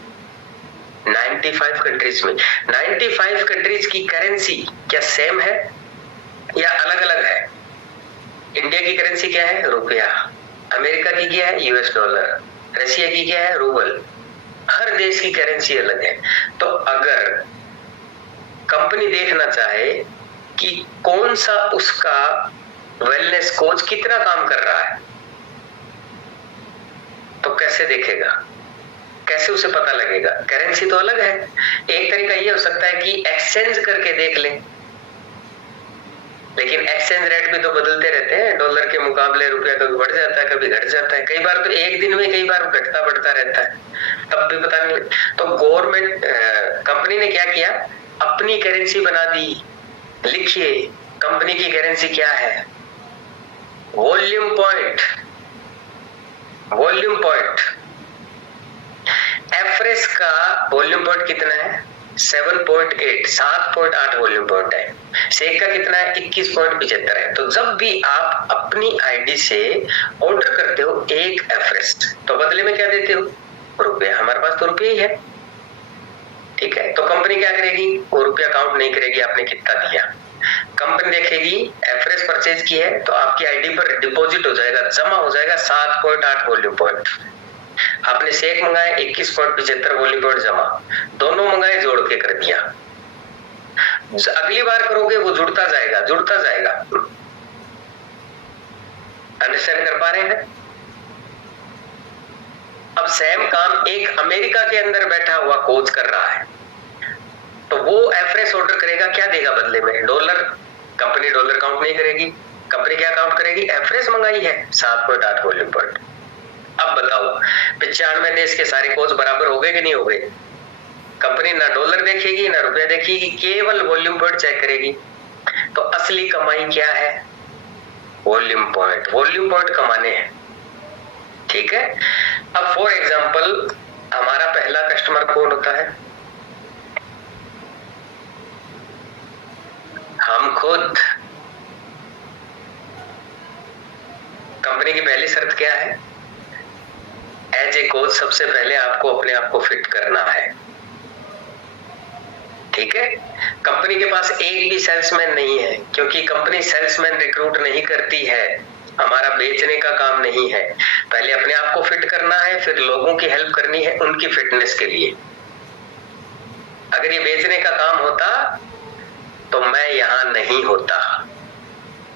95 कंट्रीज में। 95 कंट्रीज की करेंसी क्या सेम है या अलग अलग है? इंडिया की करेंसी क्या है? रुपया। अमेरिका की क्या है? US dollar. रशिया की क्या है? रूबल। हर देश की करेंसी अलग है। तो अगर कंपनी देखना चाहे कि कौन सा उसका वेलनेस कोच कितना काम कर रहा है, तो कैसे देखेगा? कैसे उसे पता लगेगा? करेंसी तो अलग है। एक तरीका ये हो सकता है कि एक्सचेंज करके देख ले, लेकिन एक्सचेंज रेट भी तो बदलते रहते हैं। डॉलर के मुकाबले रुपया कभी बढ़ जाता है, कभी घट जाता है। कई बार तो एक दिन में कई बार घटता बढ़ता रहता है, तब भी पता नहीं। तो गवर्नमेंट कंपनी ने क्या किया? अपनी करेंसी बना दी। लिखिए कंपनी की करेंसी क्या है? Volume point. वॉल्यूम पॉइंट एफरेस का वॉल्यूम पॉइंट कितना है? 7.8, 7.8 वॉल्यूम पॉइंट है। सेक का कितना है? 21.75 है। तो जब भी आप अपनी आईडी से ऑर्डर करते हो एक एफरेस, तो बदले में क्या देते हो? रुपया। हमारे पास तो रुपये ही है, ठीक है। तो कंपनी क्या करेगी? वो रुपया काउंट नहीं करेगी आपने कितना दिया। कंपनी देखेगी एफरेस परचेज की है तो आपकी आईडी पर डिपॉजिट हो जाएगा, जमा हो जाएगा 7.8 वॉल्यूम पॉइंट। आपने सेक मंगाए 21.75 वॉल्यूम पॉइंट जमा, दोनों मंगाए जोड़ के कर दिया। अगली बार करोगे वो जुड़ता जाएगा, जुड़ता जाएगा। अंडरस्टैंड कर पा रहे हैं? अब सेम काम एक अमेरिका के अंदर बैठा हुआ कोच कर रहा है, तो वो एफरेस ऑर्डर करेगा, क्या देगा बदले में? डॉलर। कंपनी डॉलर काउंट नहीं करेगी, कंपनी क्या काउंट करेगी? एफरेस मंगाई है 7.8 वॉल्यूम पॉइंट। अब बताओ 95 देश के सारे कोच बराबर हो गए कि नहीं हो गए? कंपनी ना डॉलर देखेगी ना रुपया देखेगी, केवल वॉल्यूम पॉइंट चेक करेगी। तो असली कमाई क्या है? Volume point. वॉल्यूम पॉइंट कमाने हैं, ठीक है। अब फॉर एग्जांपल हमारा पहला कस्टमर कौन होता है? हम खुद। कंपनी की पहली शर्त क्या है? एज ए कोच सबसे पहले आपको अपने आप को फिट करना है, ठीक है। कंपनी के पास एक भी सेल्समैन नहीं है, क्योंकि कंपनी सेल्समैन रिक्रूट नहीं करती है। हमारा बेचने का काम नहीं है, पहले अपने आप को फिट करना है, फिर लोगों की हेल्प करनी है उनकी फिटनेस के लिए। अगर ये बेचने का काम होता तो मैं यहां नहीं होता,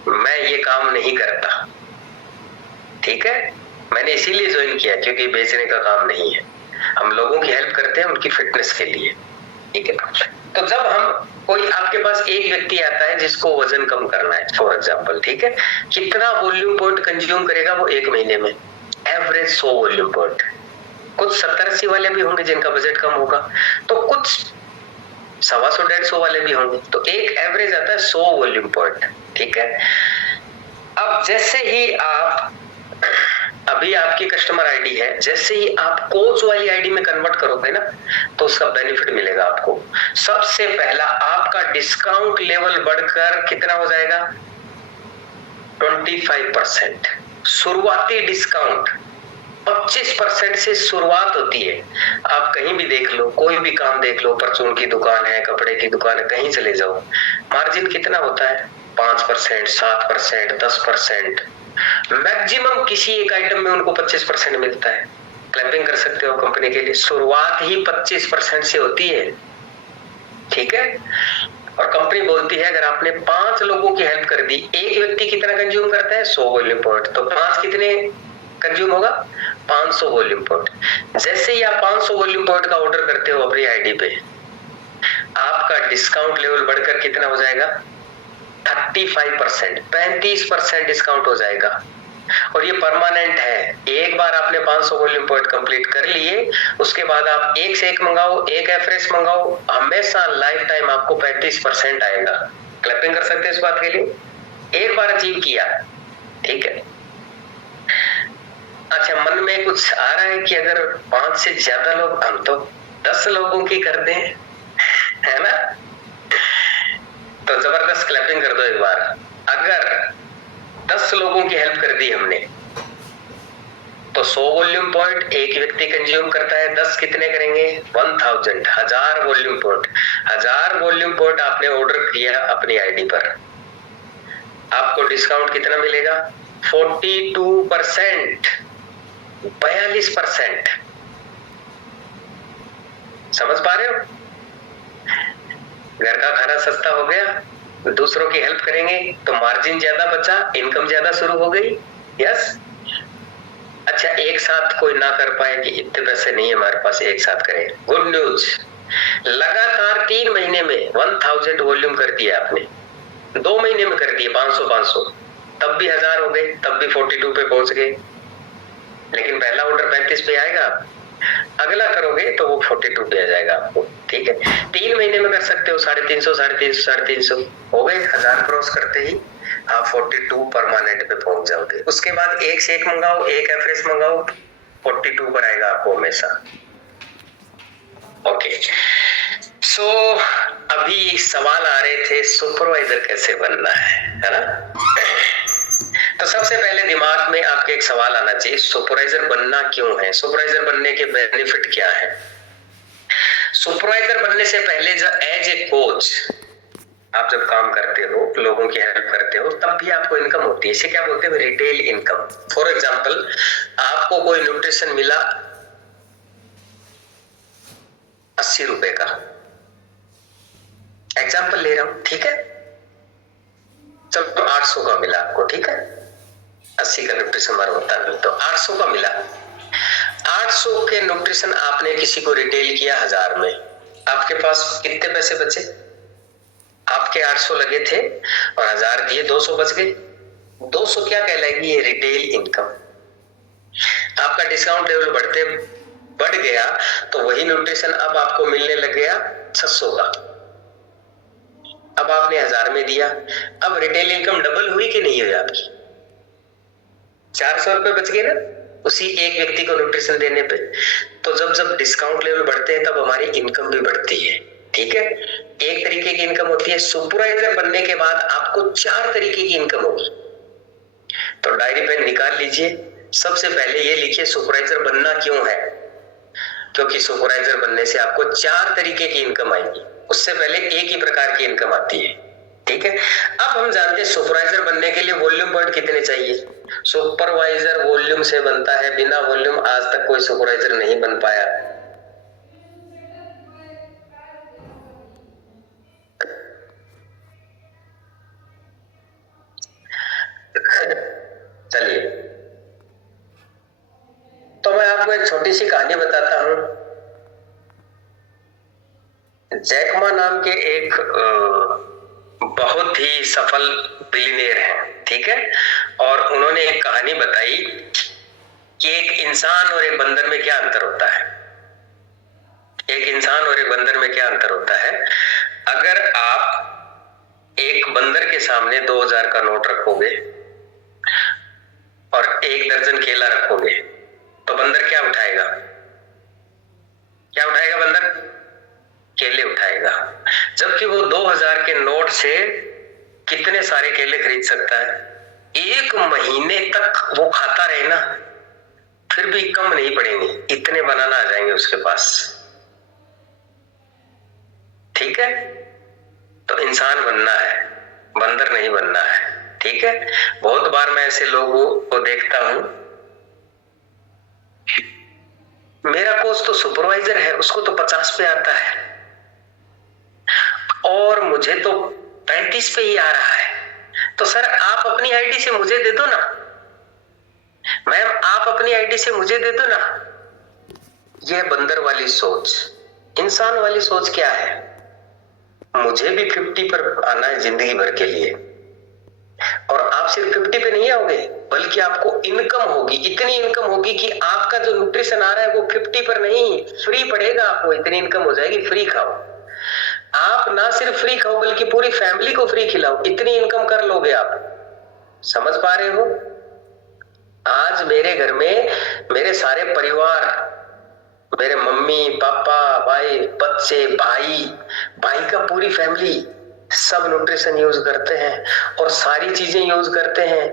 मैं ये काम नहीं करता, ठीक है। मैंने इसीलिए ज्वाइन किया क्योंकि बेचने का काम नहीं है, हम लोगों की हेल्प करते हैं उनकी फिटनेस के लिए, ठीक है। तो जब हम कोई आपके पास एक व्यक्ति आता है जिसको वजन कम करना है फॉर एग्जांपल, ठीक है, कितना वॉल्यूम पॉइंट कंज्यूम करेगा वो एक महीने में? Average 100 volume point. कुछ 70-80 वाले भी होंगे जिनका बजट कम होगा, तो कुछ 125-150 वाले भी होंगे, तो एक एवरेज आता है 100 वॉल्यूम पॉइंट, ठीक है। अब जैसे ही आप अभी आपकी कस्टमर आईडी है, जैसे ही आप कोच वाली आईडी में कन्वर्ट करोगे ना, तो उसका बेनिफिट मिलेगा आपको। सबसे पहला आपका डिस्काउंट लेवल बढ़कर कितना हो जाएगा? 25%। शुरुआती डिस्काउंट 25% से शुरुआत होती है। आप कहीं भी देख लो, कोई भी काम देख लो, परचून की दुकान है, कपड़े की दुकान है, कहीं चले जाओ, मार्जिन कितना होता है? 5%, 7%, 10%। मैक्सिमम किसी एक आइटम में उनको 25% मिलता है। क्लैपिंग कर सकते हो कंपनी के लिए। शुरुआत ही 25% से होती है, ठीक है। और कंपनी बोलती है अगर आपने 5 लोगों की हेल्प कर दी, एक व्यक्ति कितना कंज्यूम करता है? 100 वॉल्यूम पॉइंट, तो 5 कितने कंज्यूम होगा? 500 वॉल्यूम पॉइंट। जैसे ही आप 500 वॉल्यूम पॉइंट का ऑर्डर करते हो अपनी आईडी पे, आपका डिस्काउंट लेवल बढ़कर कितना हो जाएगा? 35%, 35% डिस्काउंट हो जाएगा। और ये परमानेंट है। एक बार आपने 500 वॉल्यूम पॉइंट कंप्लीट कर लिए, उसके बाद आप एक से एक मंगाओ, एक एफरेस मंगाओ, हमेशा लाइफ टाइम आपको 35% आएगा। क्लैपिंग कर सकते हैं इस बात के लिए। एक बार अचीव किया, ठीक है। अच्छा, मन में कुछ आ रहा है कि अगर 5 से ज्यादा लोग, हम तो 10 लोगों की कर दें, है ना? तो जबरदस्त क्लैपिंग कर दो एक बार। अगर 10 लोगों की हेल्प कर दी हमने, तो 100 वॉल्यूम पॉइंट एक व्यक्ति कंज्यूम करता है, 10 कितने करेंगे? 1000, 1000 वॉल्यूम पॉइंट। 1000 वॉल्यूम पॉइंट आपने ऑर्डर किया अपनी आईडी पर, आपको डिस्काउंट कितना मिलेगा? 42%, 42%। समझ पा रहे हो? घर का खाना सस्ता हो गया, दूसरों की हेल्प करेंगे तो मार्जिन ज्यादा बचा, इनकम ज्यादा शुरू हो गई। यस। अच्छा, एक साथ कोई ना कर पाए कि इतने पैसे नहीं है हमारे पास, एक साथ करें। गुड न्यूज, लगातार 3 महीने में 1000 वॉल्यूम कर दिया आपने, 2 महीने में कर दिए 500, तब भी 1000 हो गए, तब भी 42 पे पहुंच गए। लेकिन पहला ऑर्डर 35 पे आएगा, अगला करोगे तो वो 42 पे आ जाएगा आपको, ठीक है। 3 महीने में कर सकते हो 350 हो गए। 1000 क्रॉस करते ही आप 42 परमानेंट पे पहुंच जाओगे। उसके बाद एक से एक मंगाओ, एक एफरेस मंगाओ, 42 पर आएगा आपको हमेशा। ओके, सो अभी सवाल आ रहे थे सुपरवाइजर कैसे बनना है ना। तो सबसे पहले दिमाग में आपके एक सवाल आना चाहिए, सुपरवाइजर बनना क्यों है, सुपरवाइजर बनने के बेनिफिट क्या है। सुपरवाइजर बनने से पहले जब एज ए कोच आप जब काम करते हो, लोगों की हेल्प करते हो, तब भी आपको इनकम होती है। इसे क्या बोलते हैं, रिटेल इनकम। फॉर एग्जांपल, आपको कोई न्यूट्रिशन मिला 80 रुपए का, एग्जांपल ले रहा हूं, ठीक है। चलो 800 का मिला आपको, ठीक है, 80 का न्यूट्रिशन बार होता नहीं, तो 800 का मिला। 800 के न्यूट्रिशन आपने किसी को रिटेल किया 1000 में, आपके पास कितने पैसे बचे, आपके 800 लगे थे और 1000 दिए, 200 बच गए। 200 क्या कहलाएगी, ये रिटेल इनकम। आपका डिस्काउंट लेवल बढ़ गया तो वही न्यूट्रिशन अब आपको मिलने लग गया 600 का, अब आपने 1000 में दिया, अब रिटेल इनकम डबल हुई कि नहीं हुई आपकी, 400 रुपए बच गए ना उसी एक व्यक्ति को न्यूट्रिशन देने पे। तो जब डिस्काउंट लेवल बढ़ते हैं तब हमारी इनकम भी बढ़ती है, ठीक है। एक तरीके की इनकम होती है। सुपरवाइजर बनने के बाद आपको 4 तरीके की इनकम होगी। तो डायरी पेन निकाल लीजिए, सबसे पहले ये लिखिए सुपरवाइजर बनना क्यों है, क्योंकि सुपरवाइजर बनने से आपको 4 तरीके की इनकम आएगी, उससे पहले एक ही प्रकार की इनकम आती है, ठीक है। अब हम जानते हैं सुपरवाइजर बनने के लिए वॉल्यूम पॉइंट कितने चाहिए। सुपरवाइजर वॉल्यूम से बनता है, बिना वॉल्यूम आज तक कोई सुपरवाइजर नहीं बन पाया। चलिए, तो मैं आपको एक छोटी सी कहानी बताता हूं। जैकमा नाम के एक बहुत ही सफल बिलियनियर हैं, ठीक है, और उन्होंने एक कहानी बताई कि एक इंसान और एक बंदर में क्या अंतर होता है। एक इंसान और एक बंदर में क्या अंतर होता है। अगर आप एक बंदर के सामने 2000 का नोट रखोगे और 1 दर्जन केला रखोगे तो बंदर क्या उठाएगा, क्या उठाएगा बंदर, केले उठाएगा। जबकि वो 2000 के नोट से कितने सारे केले खरीद सकता है, 1 महीने तक वो खाता रहे ना, फिर भी कम नहीं पड़ेंगे, इतने बनाना आ जाएंगे उसके पास, ठीक है। तो इंसान बनना है, बंदर नहीं बनना है, ठीक है। बहुत बार मैं ऐसे लोगों को देखता हूं, मेरा कोच तो सुपरवाइजर है, उसको तो 50 पे आता है और मुझे तो 35 पे ही आ रहा है। तो सर आप अपनी आईडी से मुझे दे दो ना, मैम आप अपनी आईडी से मुझे दे दो ना। यह बंदर वाली सोच। इंसान वाली सोच क्या है, मुझे भी 50 पर आना है जिंदगी भर के लिए, और आप सिर्फ 50 पे नहीं आओगे बल्कि आपको इनकम होगी, इतनी इनकम होगी कि आपका जो न्यूट्रिशन आ रहा है वो 50 पर नहीं, फ्री पड़ेगा आपको, इतनी इनकम हो जाएगी, फ्री खाओ। आप ना सिर्फ फ्री खाओ बल्कि पूरी फैमिली को फ्री खिलाओ, इतनी इनकम कर लोगे आप। समझ पा रहे हो। आज मेरे घर में मेरे सारे परिवार, मेरे मम्मी पापा भाई बच्चे भाई का पूरी फैमिली सब न्यूट्रिशन यूज करते हैं और सारी चीजें यूज करते हैं।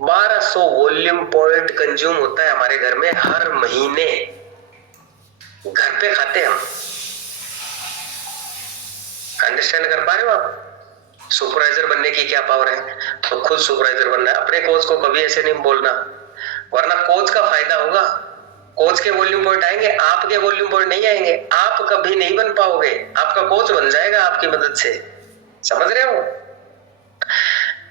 1200 वॉल्यूम पॉइंट कंज्यूम होता है हमारे घर में हर महीने, घर पे खाते हैं हम। अंडरस्टैंड कर पा रहे हो आप सुपरवाइजर बनने की क्या पावर है। तो खुद सुपरवाइजर बनना है, अपने कोच को कभी ऐसे नहीं बोलना, वरना कोच का फायदा होगा, कोच के वॉल्यूम पॉइंट आएंगे, आपके वॉल्यूम पॉइंट नहीं आएंगे, आप कभी नहीं बन पाओगे, आपका कोच बन जाएगा आपकी मदद से। समझ रहे हो।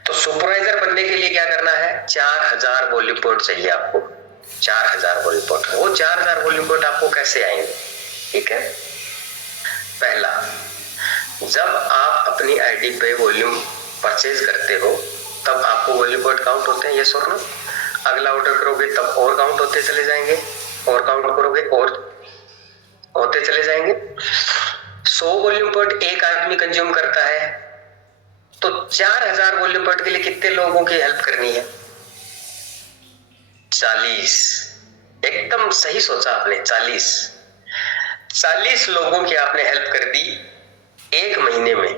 तो सुपरवाइजर बनने के लिए क्या करना है, 4000 वॉल्यूम पॉइंट चाहिए आपको, 4000 वॉल्यूम पॉइंट। वो 4000 वॉल्यूम पॉइंट आपको कैसे आएंगे, ठीक है। पहला, जब आप अपनी आईडी पे वॉल्यूम परचेज करते हो तब आपको वॉल्यूम पॉइंट काउंट होते हैं, ये और नो। अगला ऑर्डर करोगे तब और काउंट होते चले जाएंगे, और काउंट करोगे और होते चले जाएंगे। 100 वॉल्यूम पॉइंट एक आदमी कंज्यूम करता है, तो 4000 वॉल्यूम पॉइंट के लिए कितने लोगों की हेल्प करनी है, 40। एकदम सही सोचा आपने, 40। 40 लोगों की आपने हेल्प कर दी 1 महीने में,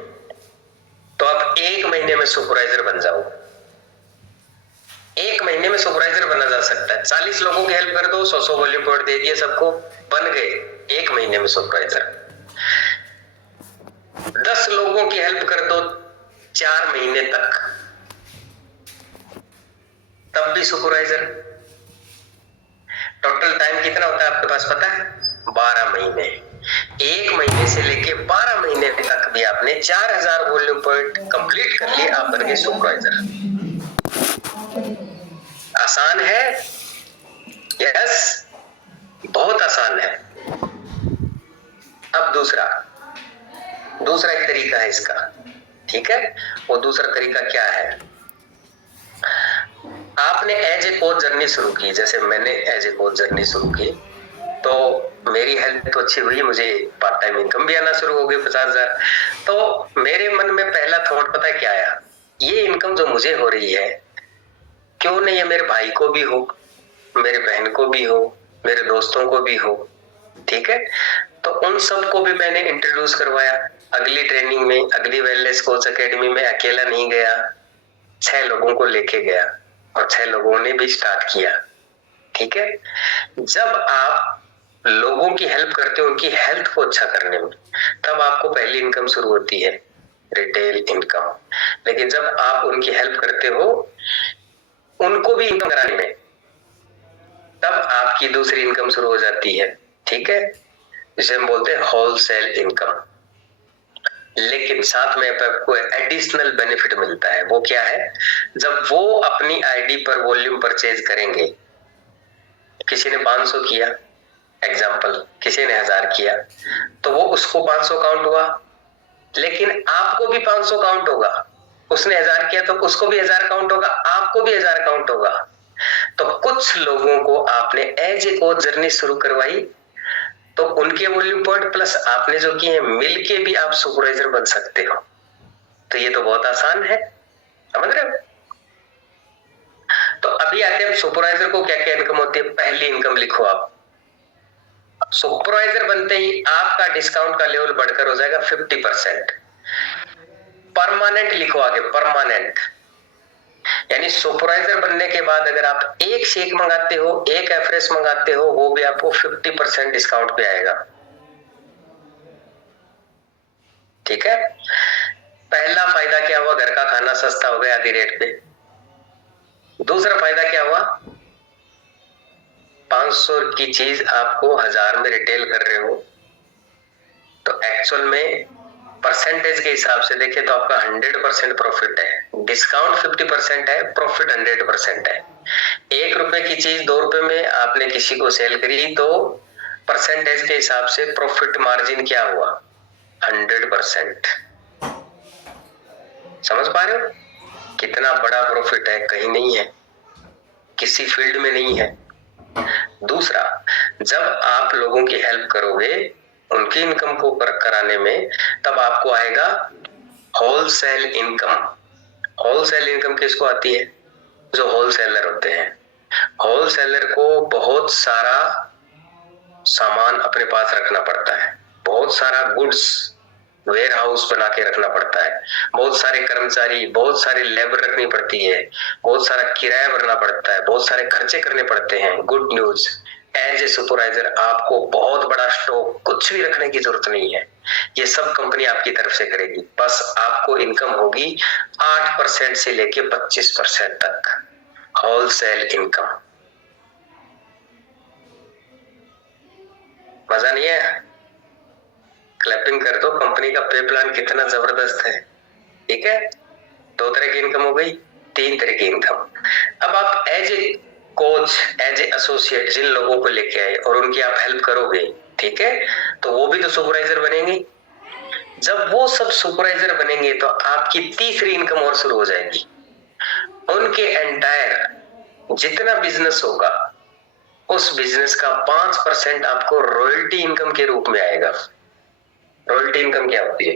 तो आप 1 महीने में सुपरवाइजर बन जाओ। 1 महीने में सुपरवाइजर बना जा सकता है। 40 लोगों की हेल्प कर दो, 100 वॉल्यूम पॉइंट दे दिए सबको, बन गए 1 महीने में सुपरवाइजर। 10 लोगों की हेल्प कर दो 4 महीने तक, तब भी सुपरवाइजर। टोटल टाइम कितना होता है आपके पास पता है? 12 महीने। 1 महीने से लेके 12 महीने तक भी आपने 4000 वॉल्यूम पॉइंट कंप्लीट कर लिए, आप बन गए सुपरवाइजर। आसान है? यस, बहुत आसान है। अब दूसरा एक तरीका है इसका, ठीक है? वो दूसरा तरीका क्या है? आपने एज ए कोच जर्नी शुरू की, जैसे मैंने एज ए कोच जर्नी शुरू की, तो मेरी हेल्थ तो अच्छी हुई, मुझे पार्ट टाइम इनकम भी आना शुरू हो गई 50,000। तो मेरे मन में पहला थॉट पता है क्या आया? ये इनकम जो मुझे हो रही है, क्यों नहीं ये मेरे भाई को भी हो, मेरे बहन को भी हो, मेरे दोस्तों को भी हो, ठीक है? तो उन सबको भी मैंने इंट्रोड्यूस करवाया। अगली ट्रेनिंग में, अगली वेलनेस कोच एकेडमी में अकेला नहीं गया, 6 लोगों को लेके गया और 6 लोगों ने भी स्टार्ट किया, ठीक है? जब आप लोगों की हेल्प करते हो उनकी हेल्थ को अच्छा करने में, तब आपको पहली इनकम शुरू होती है, रिटेल इनकम। लेकिन जब आप उनकी हेल्प करते हो उनको भी इनकम कराने में, तब आपकी दूसरी इनकम शुरू हो जाती है, ठीक है? जिसे हम बोलते हैं होलसेल इनकम। लेकिन साथ में आपको एडिशनल बेनिफिट मिलता है। वो क्या है? जब वो अपनी आईडी पर वॉल्यूम परचेज करेंगे, किसी ने 500 किया एग्जाम्पल, किसी ने 1000 किया, तो वो उसको 500 काउंट हुआ, लेकिन आपको भी 500 काउंट होगा। उसने 1000 किया तो उसको भी 1000 काउंट होगा, आपको भी 1000 काउंट होगा। तो कुछ लोगों को आपने एज ए कोच जर्नी शुरू करवाई, तो उनके वॉल्यूम पॉइंट प्लस आपने जो किए मिलके भी आप सुपरवाइजर बन सकते हो। तो ये तो बहुत आसान है, समझ रहे हो? तो अभी आते हैं सुपरवाइजर को क्या क्या इनकम होती है। पहली इनकम लिखो आप, सुपरवाइजर बनते ही आपका डिस्काउंट का लेवल बढ़कर हो जाएगा 50%। परमानेंट लिखो आगे, परमानेंट, यानी सुपरवाइजर बनने के बाद अगर आप एक शेक मंगाते हो, एक एफरेस मंगाते हो, वो भी आपको 50% डिस्काउंट पे आएगा, ठीक है? पहला फायदा क्या हुआ? घर का खाना सस्ता हो गया आधी रेट पे। दूसरा फायदा क्या हुआ? 500 की चीज आपको 1000 में रिटेल कर रहे हो, तो एक्चुअल में परसेंटेज के हिसाब से देखें तो आपका 100% प्रॉफिट है। डिस्काउंट 50% है, प्रॉफिट 100% है। 1 रुपए की चीज 2 रुपए में आपने किसी को सेल करी, तो परसेंटेज के हिसाब से प्रॉफिट मार्जिन क्या हुआ? 100%। समझ पा रहे हो कितना बड़ा प्रॉफिट है? कहीं नहीं है, किसी फील्ड में नहीं है। दूसरा, जब आप लोगों की हेल्प करोगे उनकी इनकम को कराने में, तब आपको आएगा होलसेल इनकम। होलसेल इनकम किसको आती है? जो होलसेलर होते हैं। होलसेलर को बहुत सारा सामान अपने पास रखना पड़ता है, बहुत सारा गुड्स वेयर हाउस बना के रखना पड़ता है, बहुत सारे कर्मचारी, बहुत सारी लेबर रखनी पड़ती है, बहुत सारा किराया भरना पड़ता है, बहुत सारे खर्चे करने पड़ते हैं। Good news, as a supervisor आपको बहुत बड़ा स्टॉक कुछ भी रखने की जरूरत नहीं है, ये सब कंपनी आपकी तरफ से करेगी। बस आपको इनकम होगी 8% से लेके 25% तक, होलसेल इनकम। मजा नहीं है? क्लैपिंग कर दो, कंपनी का पे प्लान कितना जबरदस्त है, ठीक है? 2 तरह की इनकम हो गई, 3 तरह की इनकम। अब आप as a coach, as a associate जिन लोगों को लेके आए और उनकी आप हेल्प करोगे, ठीक है, तो वो भी तो सुपरवाइजर बनेंगे। जब वो सब सुपरवाइजर बनेंगे तो आपकी तीसरी इनकम और शुरू हो जाएगी। उनके एंटायर जितना बिजनेस होगा उस बिजनेस का 5% आपको रॉयल्टी इनकम के रूप में आएगा। रॉयल्टी इनकम क्या होती है?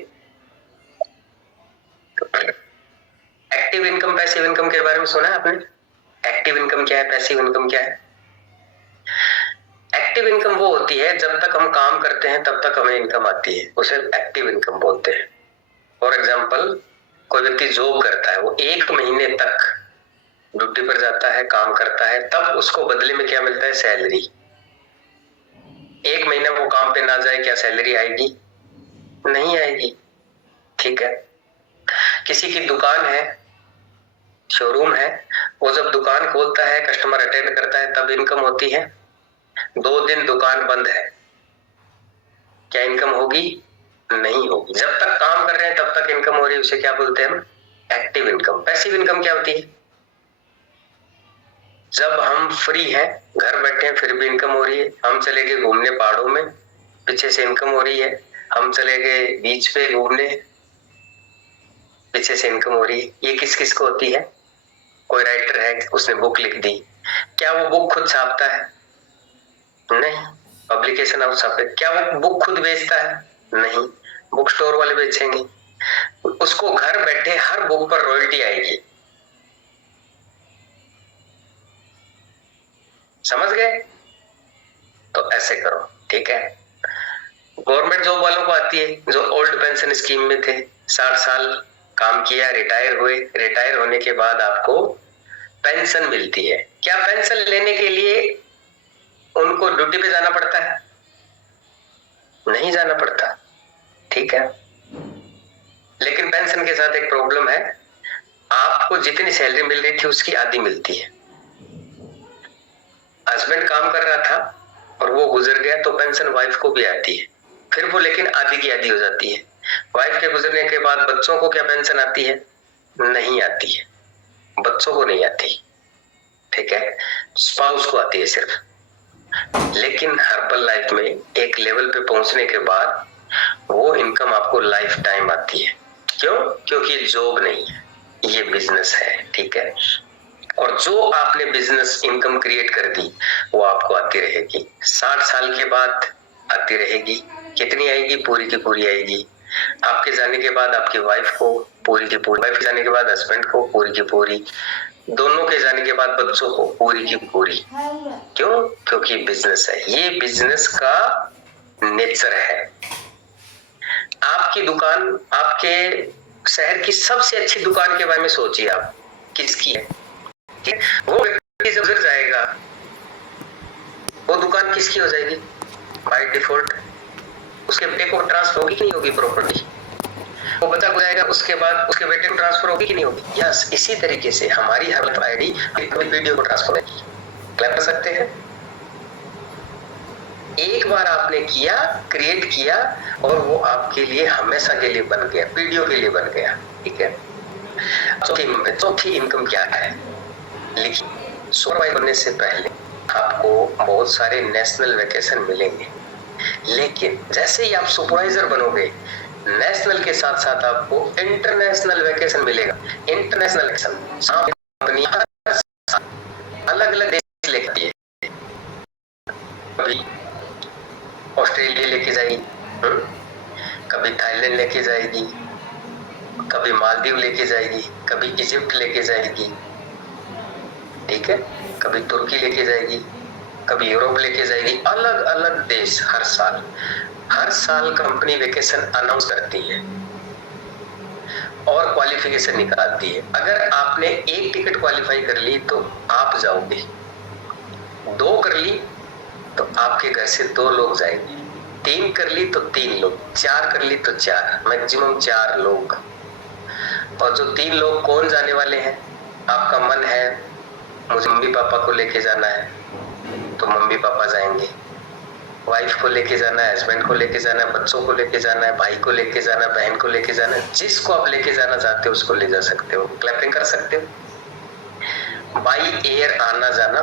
एक्टिव इनकम, पैसिव इनकम के बारे में सुना है आपने? एक्टिव इनकम क्या है, पैसिव इनकम क्या है? एक्टिव इनकम वो होती है जब तक हम काम करते हैं तब तक हमें इनकम आती है, उसे एक्टिव इनकम बोलते हैं। फॉर एग्जाम्पल, कोई व्यक्ति जॉब करता है, वो 1 महीने तक ड्यूटी पर जाता है, काम करता है, तब उसको बदले में क्या मिलता है? सैलरी। 1 महीना वो काम पे ना जाए, क्या सैलरी आएगी? नहीं आएगी। ठीक है। किसी की दुकान है, शोरूम है, वो जब दुकान खोलता है, कस्टमर अटेंड करता है, तब इनकम होती है। 2 दिन दुकान बंद है, क्या इनकम होगी? नहीं होगी। जब तक काम कर रहे हैं तब तक इनकम हो रही है, उसे क्या बोलते हैं हम? Active income. पैसिव इनकम क्या होती है? जब हम फ्री हैं, घर बैठे हैं, फिर भी इनकम हो रही है। हम चले गए घूमने पहाड़ों में, पीछे से इनकम हो रही है। हम चले गए बीच पे घूमने, पीछे से इनकम हो रही है। ये किस किस को होती है? कोई राइटर है, उसने बुक लिख दी, क्या वो बुक खुद छापता है? नहीं। पब्लिकेशन हाउस छापे। क्या वो बुक खुद बेचता है? नहीं, बुक स्टोर वाले बेचेंगे। उसको घर बैठे हर बुक पर रॉयल्टी आएगी। समझ गए? तो ऐसे करो, ठीक है। गवर्नमेंट जॉब वालों को आती है, जो ओल्ड पेंशन स्कीम में थे, 60 साल काम किया, रिटायर हुए, रिटायर होने के बाद आपको पेंशन मिलती है। क्या पेंशन लेने के लिए उनको ड्यूटी पे जाना पड़ता है? नहीं जाना पड़ता, ठीक है। लेकिन पेंशन के साथ एक प्रॉब्लम है, आपको जितनी सैलरी मिल रही थी उसकी आधी मिलती है। हस्बैंड काम कर रहा था और वो गुजर गया तो पेंशन वाइफ को भी आती है, फिर वो लेकिन आधी की आधी हो जाती है। वाइफ के गुजरने के बाद बच्चों को क्या पेंशन आती है? नहीं आती है, बच्चों को नहीं आती, ठीक है। स्पाउस को आती है सिर्फ। लेकिन हर्बल लाइफ में एक लेवल पे पहुंचने के बाद वो इनकम आपको लाइफ टाइम आती है। क्यों? क्योंकि ये जॉब नहीं है, ये बिजनेस है, ठीक है। और जो आपने बिजनेस इनकम क्रिएट कर दी वो आपको आती रहेगी, 60 साल के बाद आती रहेगी। कितनी आएगी? पूरी की पूरी आएगी। आपके जाने के बाद आपकी वाइफ को पूरी की पूरी, वाइफ के जाने के बाद हस्बैंड को पूरी की पूरी, दोनों के जाने के बाद बच्चों को पूरी की पूरी। क्यों? क्योंकि बिजनेस है, ये बिजनेस का नेचर है। आपकी दुकान, आपके शहर की सबसे अच्छी दुकान के बारे में सोचिए आप, किसकी है? वो व्यक्ति जब गुजर जाएगा, वो दुकान किसकी हो जाएगी? बाय डिफॉल्ट उसके बेटे को ट्रांसफर होगी कि नहीं होगी प्रॉपर्टी? वो बच्चा गुजरेगा, उसके बाद उसके बेटे को ट्रांसफर होगी कि नहीं होगी? यस। इसी तरीके से हमारी हर आईडी वीडियो को ट्रांसफर होगी। क्लियर कर सकते हैं? एक बार आपने किया, क्रिएट किया, और वो आपके लिए हमेशा के लिए बन गया, वीडियो के लिए बन गया, ठीक है। चौथी इनकम क्या है? लिखिए। सुपरवाइजर बनने से पहले आपको बहुत सारे नेशनल वैकेशन मिलेंगे, लेकिन जैसे ही आप सुपरवाइजर बनोगे, नेशनल के साथ साथ आपको इंटरनेशनल वैकेशन मिलेगा। इंटरनेशनल वैकेशन कंपनी अलग अलग देश लेती है, कभी ऑस्ट्रेलिया लेके जाएगी, कभी थाईलैंड लेके जाएगी, कभी मालदीव लेके जाएगी, कभी इजिप्ट लेके जाएगी, ठीक है, कभी तुर्की लेके जाएगी, कभी यूरोप लेके जाएगी। अलग अलग देश हर साल कंपनी वेकेशन अनाउंस करती है और क्वालिफिकेशन निकालती है। अगर आपने एक टिकट क्वालिफाई कर ली तो आप जाओगे, 2 कर ली तो आपके घर से 2 लोग जाएंगे, 3 कर ली तो 3 लोग, 4 कर ली तो 4, मैक्सिमम 4 लोग। और जो 3 लोग कौन जाने वाले हैं? आपका मन है मुझे मम्मी पापा को लेके जाना है तो मम्मी पापा जाएंगे, वाइफ को लेके जाना है, हस्बैंड को लेके जाना है, बच्चों को लेके जाना है, भाई को लेके जाना है, बहन को लेके जाना है, जिसको आप लेके जाना चाहते हो उसको ले जा सकते हो। क्लैपिंग कर सकते हो। बाई एयर आना जाना,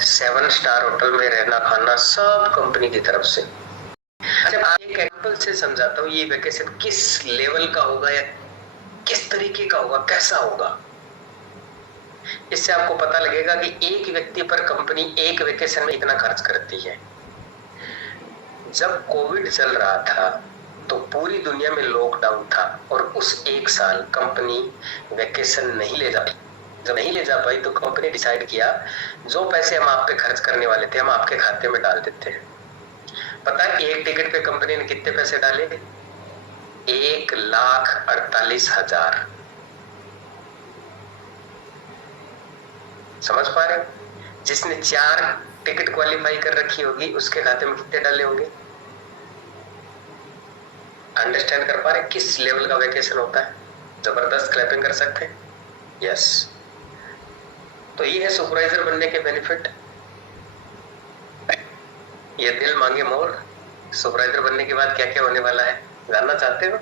7 स्टार होटल में रहना खाना, सब कंपनी की तरफ से। अच्छा, आप एक एग्जांपल से समझाता हूँ ये वैकेशन किस लेवल का होगा या किस तरीके का होगा, कैसा होगा। इससे आपको पता लगेगा कि एक व्यक्ति पर कंपनी एक वेकेशन में इतना खर्च करती है। जब कोविड चल रहा था तो पूरी दुनिया में लॉकडाउन था और उस 1 साल कंपनी वेकेशन नहीं ले जाती, जब नहीं ले जा पाई तो कंपनी डिसाइड किया जो पैसे हम आप पे खर्च करने वाले थे हम आपके खाते में डाल देते हैं। पता है एक टिकट पे कंपनी ने कितने पैसे डाले? 1,48,000। समझ पा रहे हो? जिसने 4 टिकट क्वालिफाई कर रखी होगी उसके खाते में कितने डाले होंगे? अंडरस्टैंड कर पा रहे किस लेवल का वैकेशन होता है? जबरदस्त क्लैपिंग कर सकते हैं। यस, तो ये है सुपरवाइजर बनने के बेनिफिट। ये दिल मांगे मोर, सुपरवाइजर बनने के बाद क्या क्या होने वाला है जानना चाहते हो?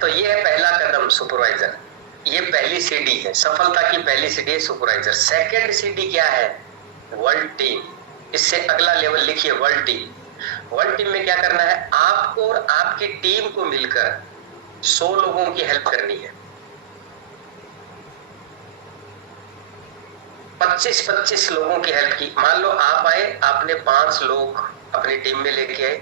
तो ये है पहला कदम सुपरवाइजर। ये पहली सीढ़ी है, सफलता की पहली सीढ़ी है सुपरवाइजर। सेकंड सीढ़ी क्या है? World team. इससे अगला लेवल लिखिए वर्ल्ड टीम। वर्ल्ड टीम में क्या करना है? आपको और आपकी टीम को मिलकर 100 लोगों की हेल्प करनी है। 25-25 लोगों की हेल्प की। मान लो आप आए, आपने 5 लोग अपनी टीम में लेके आए,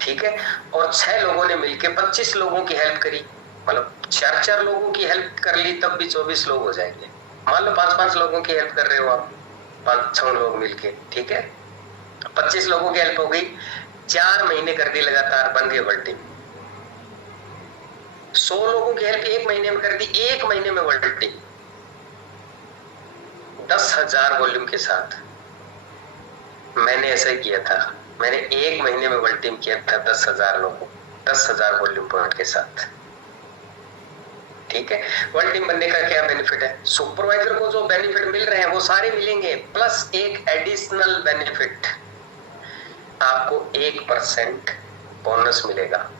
ठीक है, और 6 लोगों ने मिलके 25 लोगों की हेल्प करी, मतलब 4-4 लोगों की हेल्प कर ली, तब भी 24 लोग हो जाएंगे। मान लो 5-5 लोगों की हेल्प कर रहे हो आप, 5-6 लोग मिलके, ठीक है, 25 लोगों की हेल्प हो गई। 4 महीने कर दी लगातार, बन गए वर्ल्ड टीम। 100 लोगों की हेल्प 1 महीने में कर दी, 1 महीने में वर्ल्ड टीम 10,000 वॉल्यूम के साथ। मैंने ऐसा ही किया था, मैंने 1 महीने में वर्ल्ड टीम किया था 10,000 लोगों, 10,000 वॉल्यूम पॉइंट के साथ, ठीक है। वर्ल्ड टीम बनने का क्या बेनिफिट है? सुपरवाइजर को जो बेनिफिट मिल रहे हैं वो सारे मिलेंगे, प्लस एक एडिशनल बेनिफिट, आपको 1% बोनस मिलेगा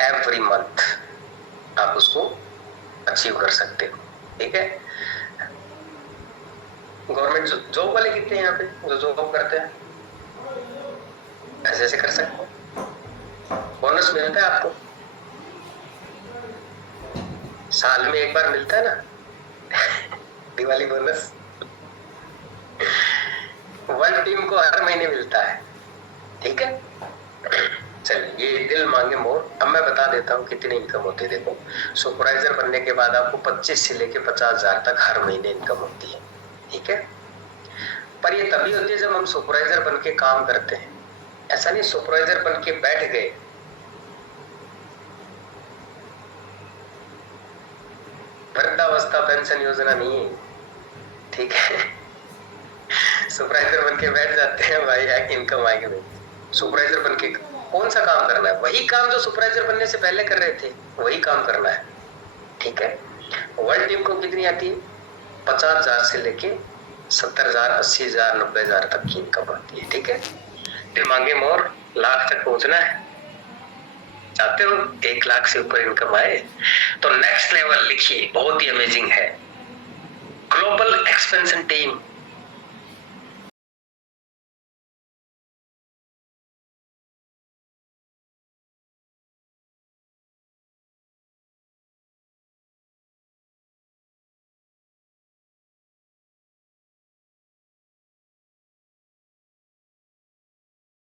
एवरी मंथ, आप उसको अचीव कर सकते हो, ठीक है। गवर्नमेंट जॉब वाले कितने हैं यहाँ पे जो जॉब करते हैं? ऐसे ऐसे कर सकते हैं, बोनस मिलता है आपको, साल में एक बार मिलता है ना दिवाली बोनस। वर्ल्ड टीम को हर महीने मिलता है, ठीक है। चलिए, ये दिल मांगे मोर। अब मैं बता देता हूँ कितनी इनकम होती है। देखो, सुपरवाइजर बनने के बाद आपको 25 से लेके 50,000 तक हर महीने इनकम होती है, ठीक है। पर ये तभी होती है जब हम सुपरवाइजर बन के काम करते हैं। ऐसा नहीं सुपरवाइजर बन के बैठ गए, वृद्धावस्था पेंशन योजना नहीं है, ठीक है। सुपरवाइजर बन के बैठ जाते हैं, भाई इनकम आएगी। सुपरवाइजर बन के कौन सा काम करना है? वही काम जो सुपरवाइजर बनने से पहले कर रहे थे, वही काम करना है, ठीक है। वर्ल्ड टीम को कितनी आती है? 50,000 से लेके 70,000, 80,000, 90,000 तक की इनकम आती है, ठीक है। फिर मांगे मोर, लाख तक पहुंचना है, चाहते हो 1 लाख से ऊपर इनकम आए? तो नेक्स्ट लेवल लिखिए, बहुत ही अमेजिंग है, ग्लोबल एक्सपेंशन टीम।